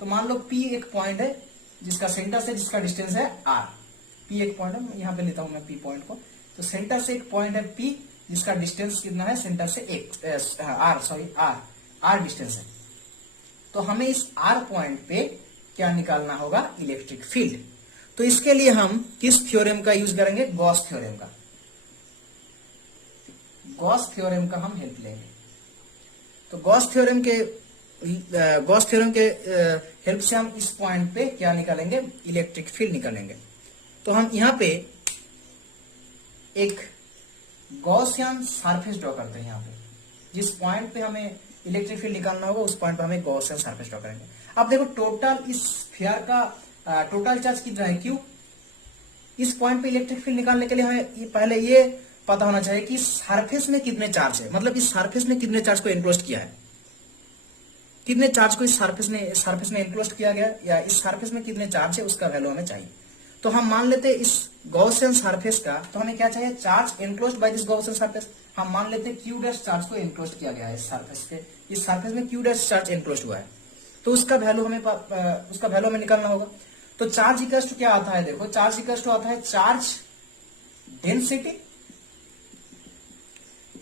तो मान लो p एक पॉइंट है जिसका सेंटर से जिसका डिस्टेंस है r, P एक पॉइंट है, यहाँ पे लेता हूं मैं P पॉइंट को। तो सेंटर से एक पॉइंट है P, जिसका डिस्टेंस कितना है सेंटर से R डिस्टेंस है। तो हमें इस R पॉइंट पे क्या निकालना होगा, इलेक्ट्रिक फील्ड। तो इसके लिए हम किस थ्योरम का यूज करेंगे, गॉस थ्योरम का। गॉस थ्योरम का हम हेल्प लेंगे। तो गॉस थ्योरम के हेल्प से हम इस पॉइंट पे क्या निकालेंगे, इलेक्ट्रिक फील्ड निकालेंगे। तो हम यहां पे एक गॉसियन सरफेस ड्रॉ करते हैं। यहाँ पे जिस पॉइंट पे हमें इलेक्ट्रिक फील्ड निकालना होगा उस पॉइंट पे हमें गॉसियन सरफेस ड्रॉ करेंगे। अब देखो टोटल इस स्फीयर का टोटल चार्ज कितना है, क्यू। इस पॉइंट पे इलेक्ट्रिक फील्ड निकालने के लिए हमें पहले ये पता होना चाहिए कि सरफेस में कितने चार्ज है, मतलब इस सरफेस ने कितने चार्ज को एनक्लोज किया है, कितने चार्ज को इस सरफेस में एनक्लोज किया गया, या इस सरफेस में कितने चार्ज है उसका वैल्यू हमें चाहिए। तो हम मान लेते हैं इस गॉसियन सरफेस का, तो हमें क्या चाहिए, charge enclose by this Gaussian surface. हम मान लेते हैं क्यू डैश चार्ज को एनक्लोज किया गया है इस सरफेस के, इस सरफेस में क्यू डैश चार्ज एनक्लोज हुआ है। तो उसका वैल्यू हमें निकालना होगा। तो चार्ज इक्वल्स टू क्या आता है, देखो चार्ज इक्वल्स टू आता है चार्ज डेंसिटी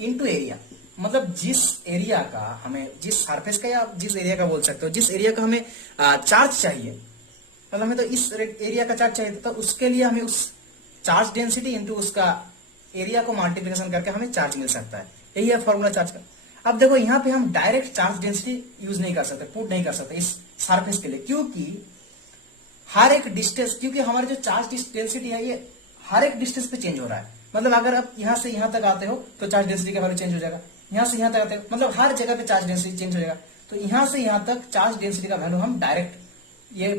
इनटू एरिया। मतलब जिस एरिया का हमें, जिस सरफेस का या जिस एरिया का बोल सकते हो, जिस एरिया का हमें चार्ज चाहिए, मतलब हमें तो इस एरिया का चार्ज चाहिए, तो उसके लिए हमें उस चार्ज डेंसिटी इनटू उसका एरिया को मल्टीप्लिकेशन करके हमें चार्ज मिल सकता है। यही है फॉर्मूला चार्ज का। अब देखो यहाँ पे हम डायरेक्ट चार्ज डेंसिटी यूज नहीं कर सकते, पुट नहीं कर सकते इस सरफेस के लिए, क्योंकि हर एक डिस्टेंस, क्योंकि हमारी जो चार्ज डेंसिटी है ये हर एक डिस्टेंस पे चेंज हो रहा है। मतलब अगर आप यहां से यहां तक आते हो तो चार्ज डेंसिटी का वैल्यू चेंज हो जाएगा, यहां से यहां तक आते हो मतलब हर जगह पे चार्ज डेंसिटी चेंज हो जाएगा। तो यहां से यहां तक चार्ज डेंसिटी का वैल्यू हम डायरेक्ट ये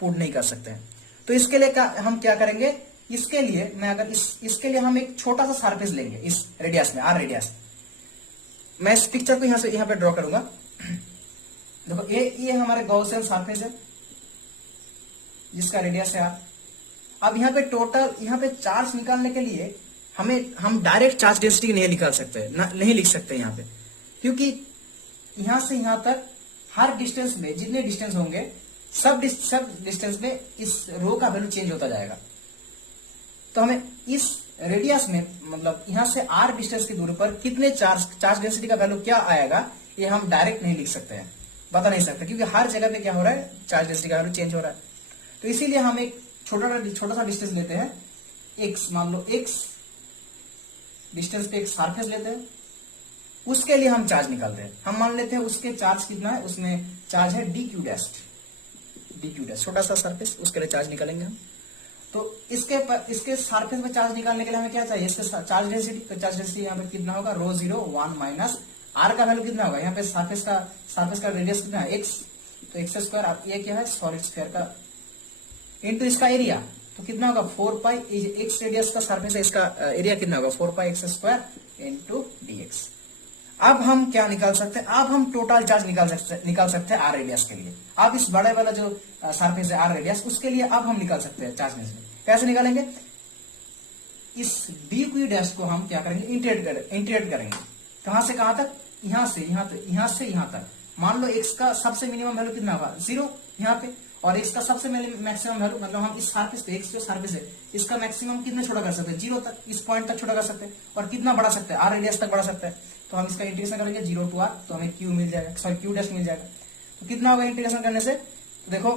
पुट नहीं कर सकते हैं। तो इसके लिए हम क्या करेंगे, इसके लिए मैं अगर इसके लिए हम एक छोटा सा सरफेस लेंगे इस रेडियस में, आर रेडियस। मैं इस पिक्चर को यहां पे ड्रॉ करूंगा। देखो ये हमारे गॉसियन सरफेस है जिसका रेडियस है आर। अब यहाँ पे टोटल, यहाँ पे चार्ज निकालने के लिए हम डायरेक्ट चार्ज डेंसिटी नहीं निकाल सकते, नहीं लिख सकते यहाँ पे, क्योंकि यहां से यहां तक हर डिस्टेंस में जितने डिस्टेंस होंगे सब डिस्टेंस में इस रो का वैल्यू चेंज होता जाएगा। तो हमें इस रेडियस में, मतलब यहां से आर डिस्टेंस की दूरी पर कितने चार्ज डेंसिटी का वैल्यू क्या आएगा, ये हम डायरेक्ट नहीं लिख सकते हैं, बता नहीं सकते, क्योंकि हर जगह पे क्या हो रहा है, चार्ज डेंसिटी का वैल्यू चेंज हो रहा है। तो इसीलिए हम एक छोटा सा डिस्टेंस लेते हैं, एक्स, मान लो एक्स डिस्टेंस पे एक सरफेस लेते हैं, उसके लिए हम चार्ज निकालते हैं। हम मान लेते हैं उसके चार्ज कितना है, उसमें चार्ज है डी क्यू डैश, छोटा सा सरफेस, उसके लिए चार्ज निकालेंगे हम। तो इसके सरफेस में चार्ज निकालने के लिए हमें क्या चाहिए, इसके चार्ज डेंसिटी। तो चार्ज डेंसिटी यहाँ पे कितना होगा, रो 0 1 माइनस आर का वैल्यू कितना होगा, यहाँ पे सरफेस का रेडियस कितना है, एक्स। तो एक्स स्क्वायर, अब ये क्या है, सॉलिड स्फीयर का इनटू इसका एरिया, तो कितना होगा 4 पाई, एक्स रेडियस का सरफेस है, इसका एरिया कितना होगा 4 पाई एक्स स्क्वायर इनटू डीएक्स। अब हम क्या निकाल सकते हैं, अब हम टोटल चार्ज निकाल सकते हैं आर रेडियस के लिए। अब इस बड़े वाला जो सरफेस है आर रेडियस, उसके लिए अब हम निकाल सकते हैं चार्ज डेंसिटी। कैसे निकालेंगे, इस डी क्यू डैश को हम क्या करेंगे, इंटीग्रेट करेंगे। कहां से कहां तक, यहां से यहां तक। मान लो एक्स का सबसे मिनिमम वैल्यू कितना होगा 0 यहाँ पे, और एक्स का सबसे मैक्सिमम वैल्यू, मतलब हम इस सरफेस पे, एक्स जो सरफेस है इसका मैक्सिमम कितना छोटा कर सकते हैं, 0 तक, इस पॉइंट तक छोटा कर सकते हैं। और कितना बढ़ा सकते हैं, आर रेडियस तक बढ़ा सकते हैं। तो हम इसका इंटीग्रेशन करेंगे 0 to r, तो हमें क्यू मिल जाएगा, सॉरी क्यू डैश मिल जाएगा। तो कितना होगा इंटीग्रेशन करने से, तो देखो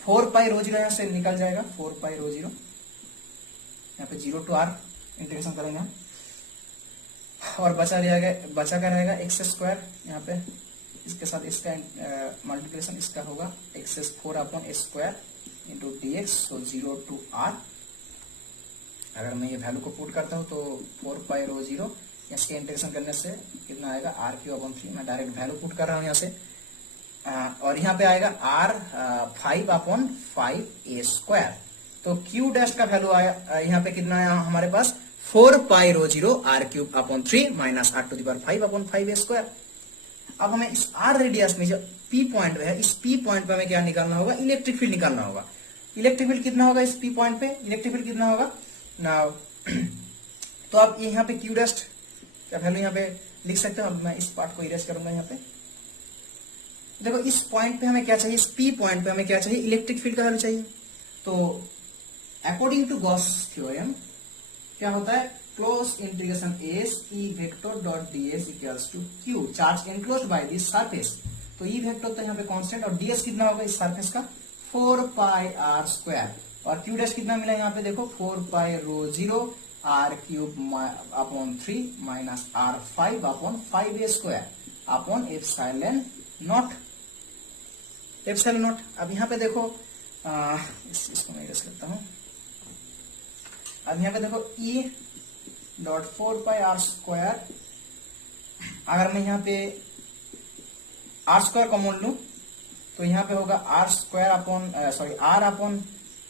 4 पाई रो 0 यहाँ से निकल जाएगा, 4 पाई रो 0, यहाँ पे 0 to r इंटीग्रेशन करेंगे हम, और बचा क्या रहेगा एक्स स्क्वायर, यहाँ पे इसके साथ इसका मल्टीप्लिकेशन इसका होगा x 4 upon x square into D x, तो 0 to r। अगर मैं ये वैल्यू को पुट करता हूँ तो 4 पाई रो 0, इसके इंटीग्रेशन करने से कितना आएगा आर क्यू अपॉन 3। मैं डायरेक्ट वैल्यू पुट कर रहा हूँ यहाँ से, और यहाँ पे आएगा आर 5 अपॉन 5 ए स्क्वायर। तो क्यू डैश का वैल्यू आया यहाँ पे कितना आया हमारे पास, 4 pi rho 0 R cube upon 3 minus R to the power 5 upon 5 A square. अब हमें इस आर रेडियस में जो पी पॉइंट है, इस पी पॉइंट पे हमें क्या निकालना होगा, इलेक्ट्रिक फील्ड निकालना होगा। इलेक्ट्रिक फील्ड कितना होगा इस पी पॉइंट पे, इलेक्ट्रिक फील्ड कितना होगा ना। तो आप यहाँ पे क्यू डैश का वैल्यू यहाँ पे लिख सकते हो। अब मैं इस पार्ट को इरेज करूंगा। यहाँ पे देखो इस पॉइंट पे हमें क्या चाहिए, इस पी पॉइंट पे हमें क्या चाहिए, इलेक्ट्रिक फील्ड का वैल्यू चाहिए। तो अकॉर्डिंग टू गॉस थ्योरम क्या होता है, close integration S E vector dot DS equals to Q, charge enclosed by this surface. तो ई वेक्टर तो यहाँ पे कांस्टेंट और डीएस कितना होगा इस सरफेस का 4 पाई आर स्क्वायर, और क्यू डैश कितना मिला यहाँ पे देखो 4 pi rho 0 R cube upon 3 minus R 5 upon 5 A square upon epsilon naught, epsilon naught. अब यहाँ पे देखो इसको मैं इरेज करता हूं। अब यहाँ पे देखो E dot 4 pi R square, अगर मैं यहाँ पे आर स्क्वायर कॉमन लूं तो यहाँ पे होगा R square upon sorry R upon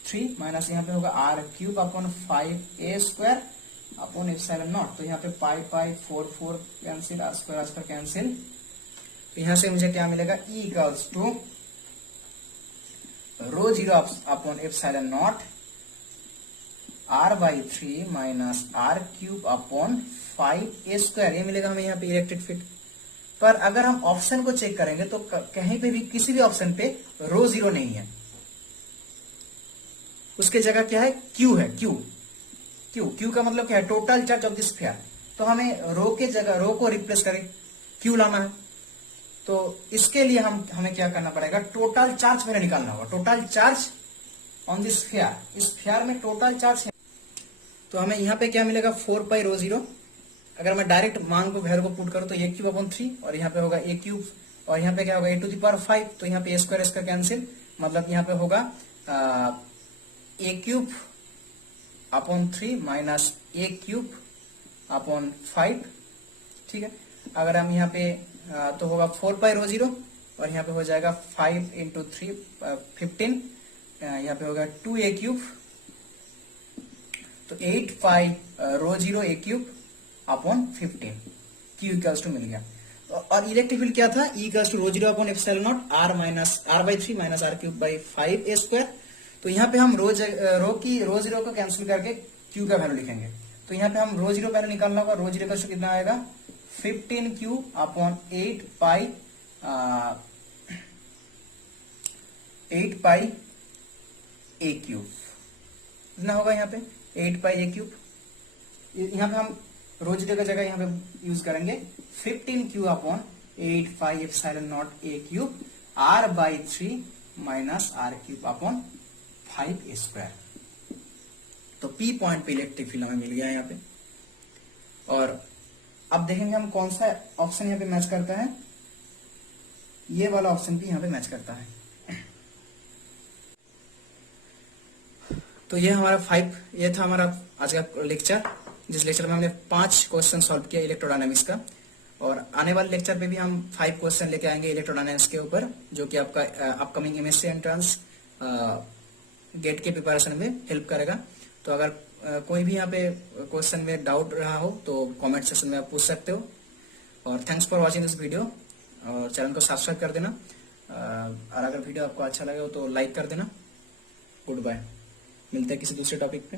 3 minus यहाँ पे होगा R cube upon 5 A square upon epsilon naught. तो यहाँ पे pi pi 4 4 cancel, R square cancel, तो यहाँ से मुझे क्या मिलेगा E equals to rho 0 upon epsilon naught R by 3 minus R cube upon 5 A square, ये मिलेगा हमें यहाँ पे इलेक्ट्रिक फील्ड। पर अगर हम ऑप्शन को चेक करेंगे तो कहीं पे भी किसी भी ऑप्शन पे रो 0 नहीं है, उसके जगह क्या है क्यू है, क्यू क्यू क्यू का मतलब क्या है total charge of this sphere. तो हमें रो के जगह रो को रिप्लेस करें क्यू लाना है, तो इसके लिए हमें क्या करना पड़ेगा, टोटल चार्ज पहले निकालना होगा, total charge on this sphere, इस स्फीयर में टोटल चार्ज है। तो हमें यहाँ पे क्या मिलेगा 4 पाई रो 0, अगर मैं डायरेक्ट मान को वैल्यू को पुट करूं तो ए क्यूब अपॉन 3 और यहाँ पे होगा ए क्यूब और यहाँ पे क्या होगा ए टू द पावर 5, तो यहाँ पे ए स्क्वायर कैंसिल, मतलब यहाँ पे होगा ए क्यूब अपॉन 3 माइनस ए क्यूब अपॉन 5, ठीक है। अगर हम यहाँ पे तो होगा 4 पाई रो 0 और यहाँ पे हो जाएगा 5 इंटू 3 15, यहाँ पे होगा 2 ए क्यूब, तो 8 pi rho 0 A cube upon 15, Q equals to मिल गया। और इलेक्ट्रिक फील्ड क्या था, E equals to rho 0 upon epsilon naught R by 3 minus R cube by 5 A square. तो यहाँ पे हम रो 0 को कैंसिल करके क्यू का वैल्यू लिखेंगे, तो यहाँ पे हम रो 0 वैल्यू निकालना होगा, रो 0 का कितना आएगा 15 क्यू अपॉन 8 पाई ए क्यूब, कितना होगा यहाँ पे 8 पाई ए क्यूब। यहाँ पे हम रो 0 का जगह यहाँ पे यूज करेंगे 15 Q upon 8 pi epsilon naught A cube R by 3 minus R cube upon 5 A square. तो पी पॉइंट पे इलेक्ट्रिक फील्ड हमें मिल गया यहाँ पे। और अब देखेंगे हम कौन सा ऑप्शन यहाँ पे मैच करता है, ये वाला ऑप्शन भी यहाँ पे मैच करता है। तो ये था हमारा आज का लेक्चर, जिस लेक्चर में हमने 5 क्वेश्चन सॉल्व किया इलेक्ट्रोडायनामिक्स का, और आने वाले लेक्चर पे भी हम 5 क्वेश्चन लेके आएंगे इलेक्ट्रोडायनामिक्स के ऊपर, जो कि आपका अपकमिंग एमएससी एंट्रेंस गेट के प्रिपरेशन में हेल्प करेगा। तो अगर कोई भी यहाँ पे क्वेश्चन में डाउट रहा हो तो कमेंट सेक्शन में आप पूछ सकते हो। और thanks for watching this video, और चैनल को सब्सक्राइब कर देना, और अगर वीडियो आपको अच्छा लगे हो तो लाइक कर देना। गुड बाय, मिलते हैं किसी दूसरे टॉपिक पे।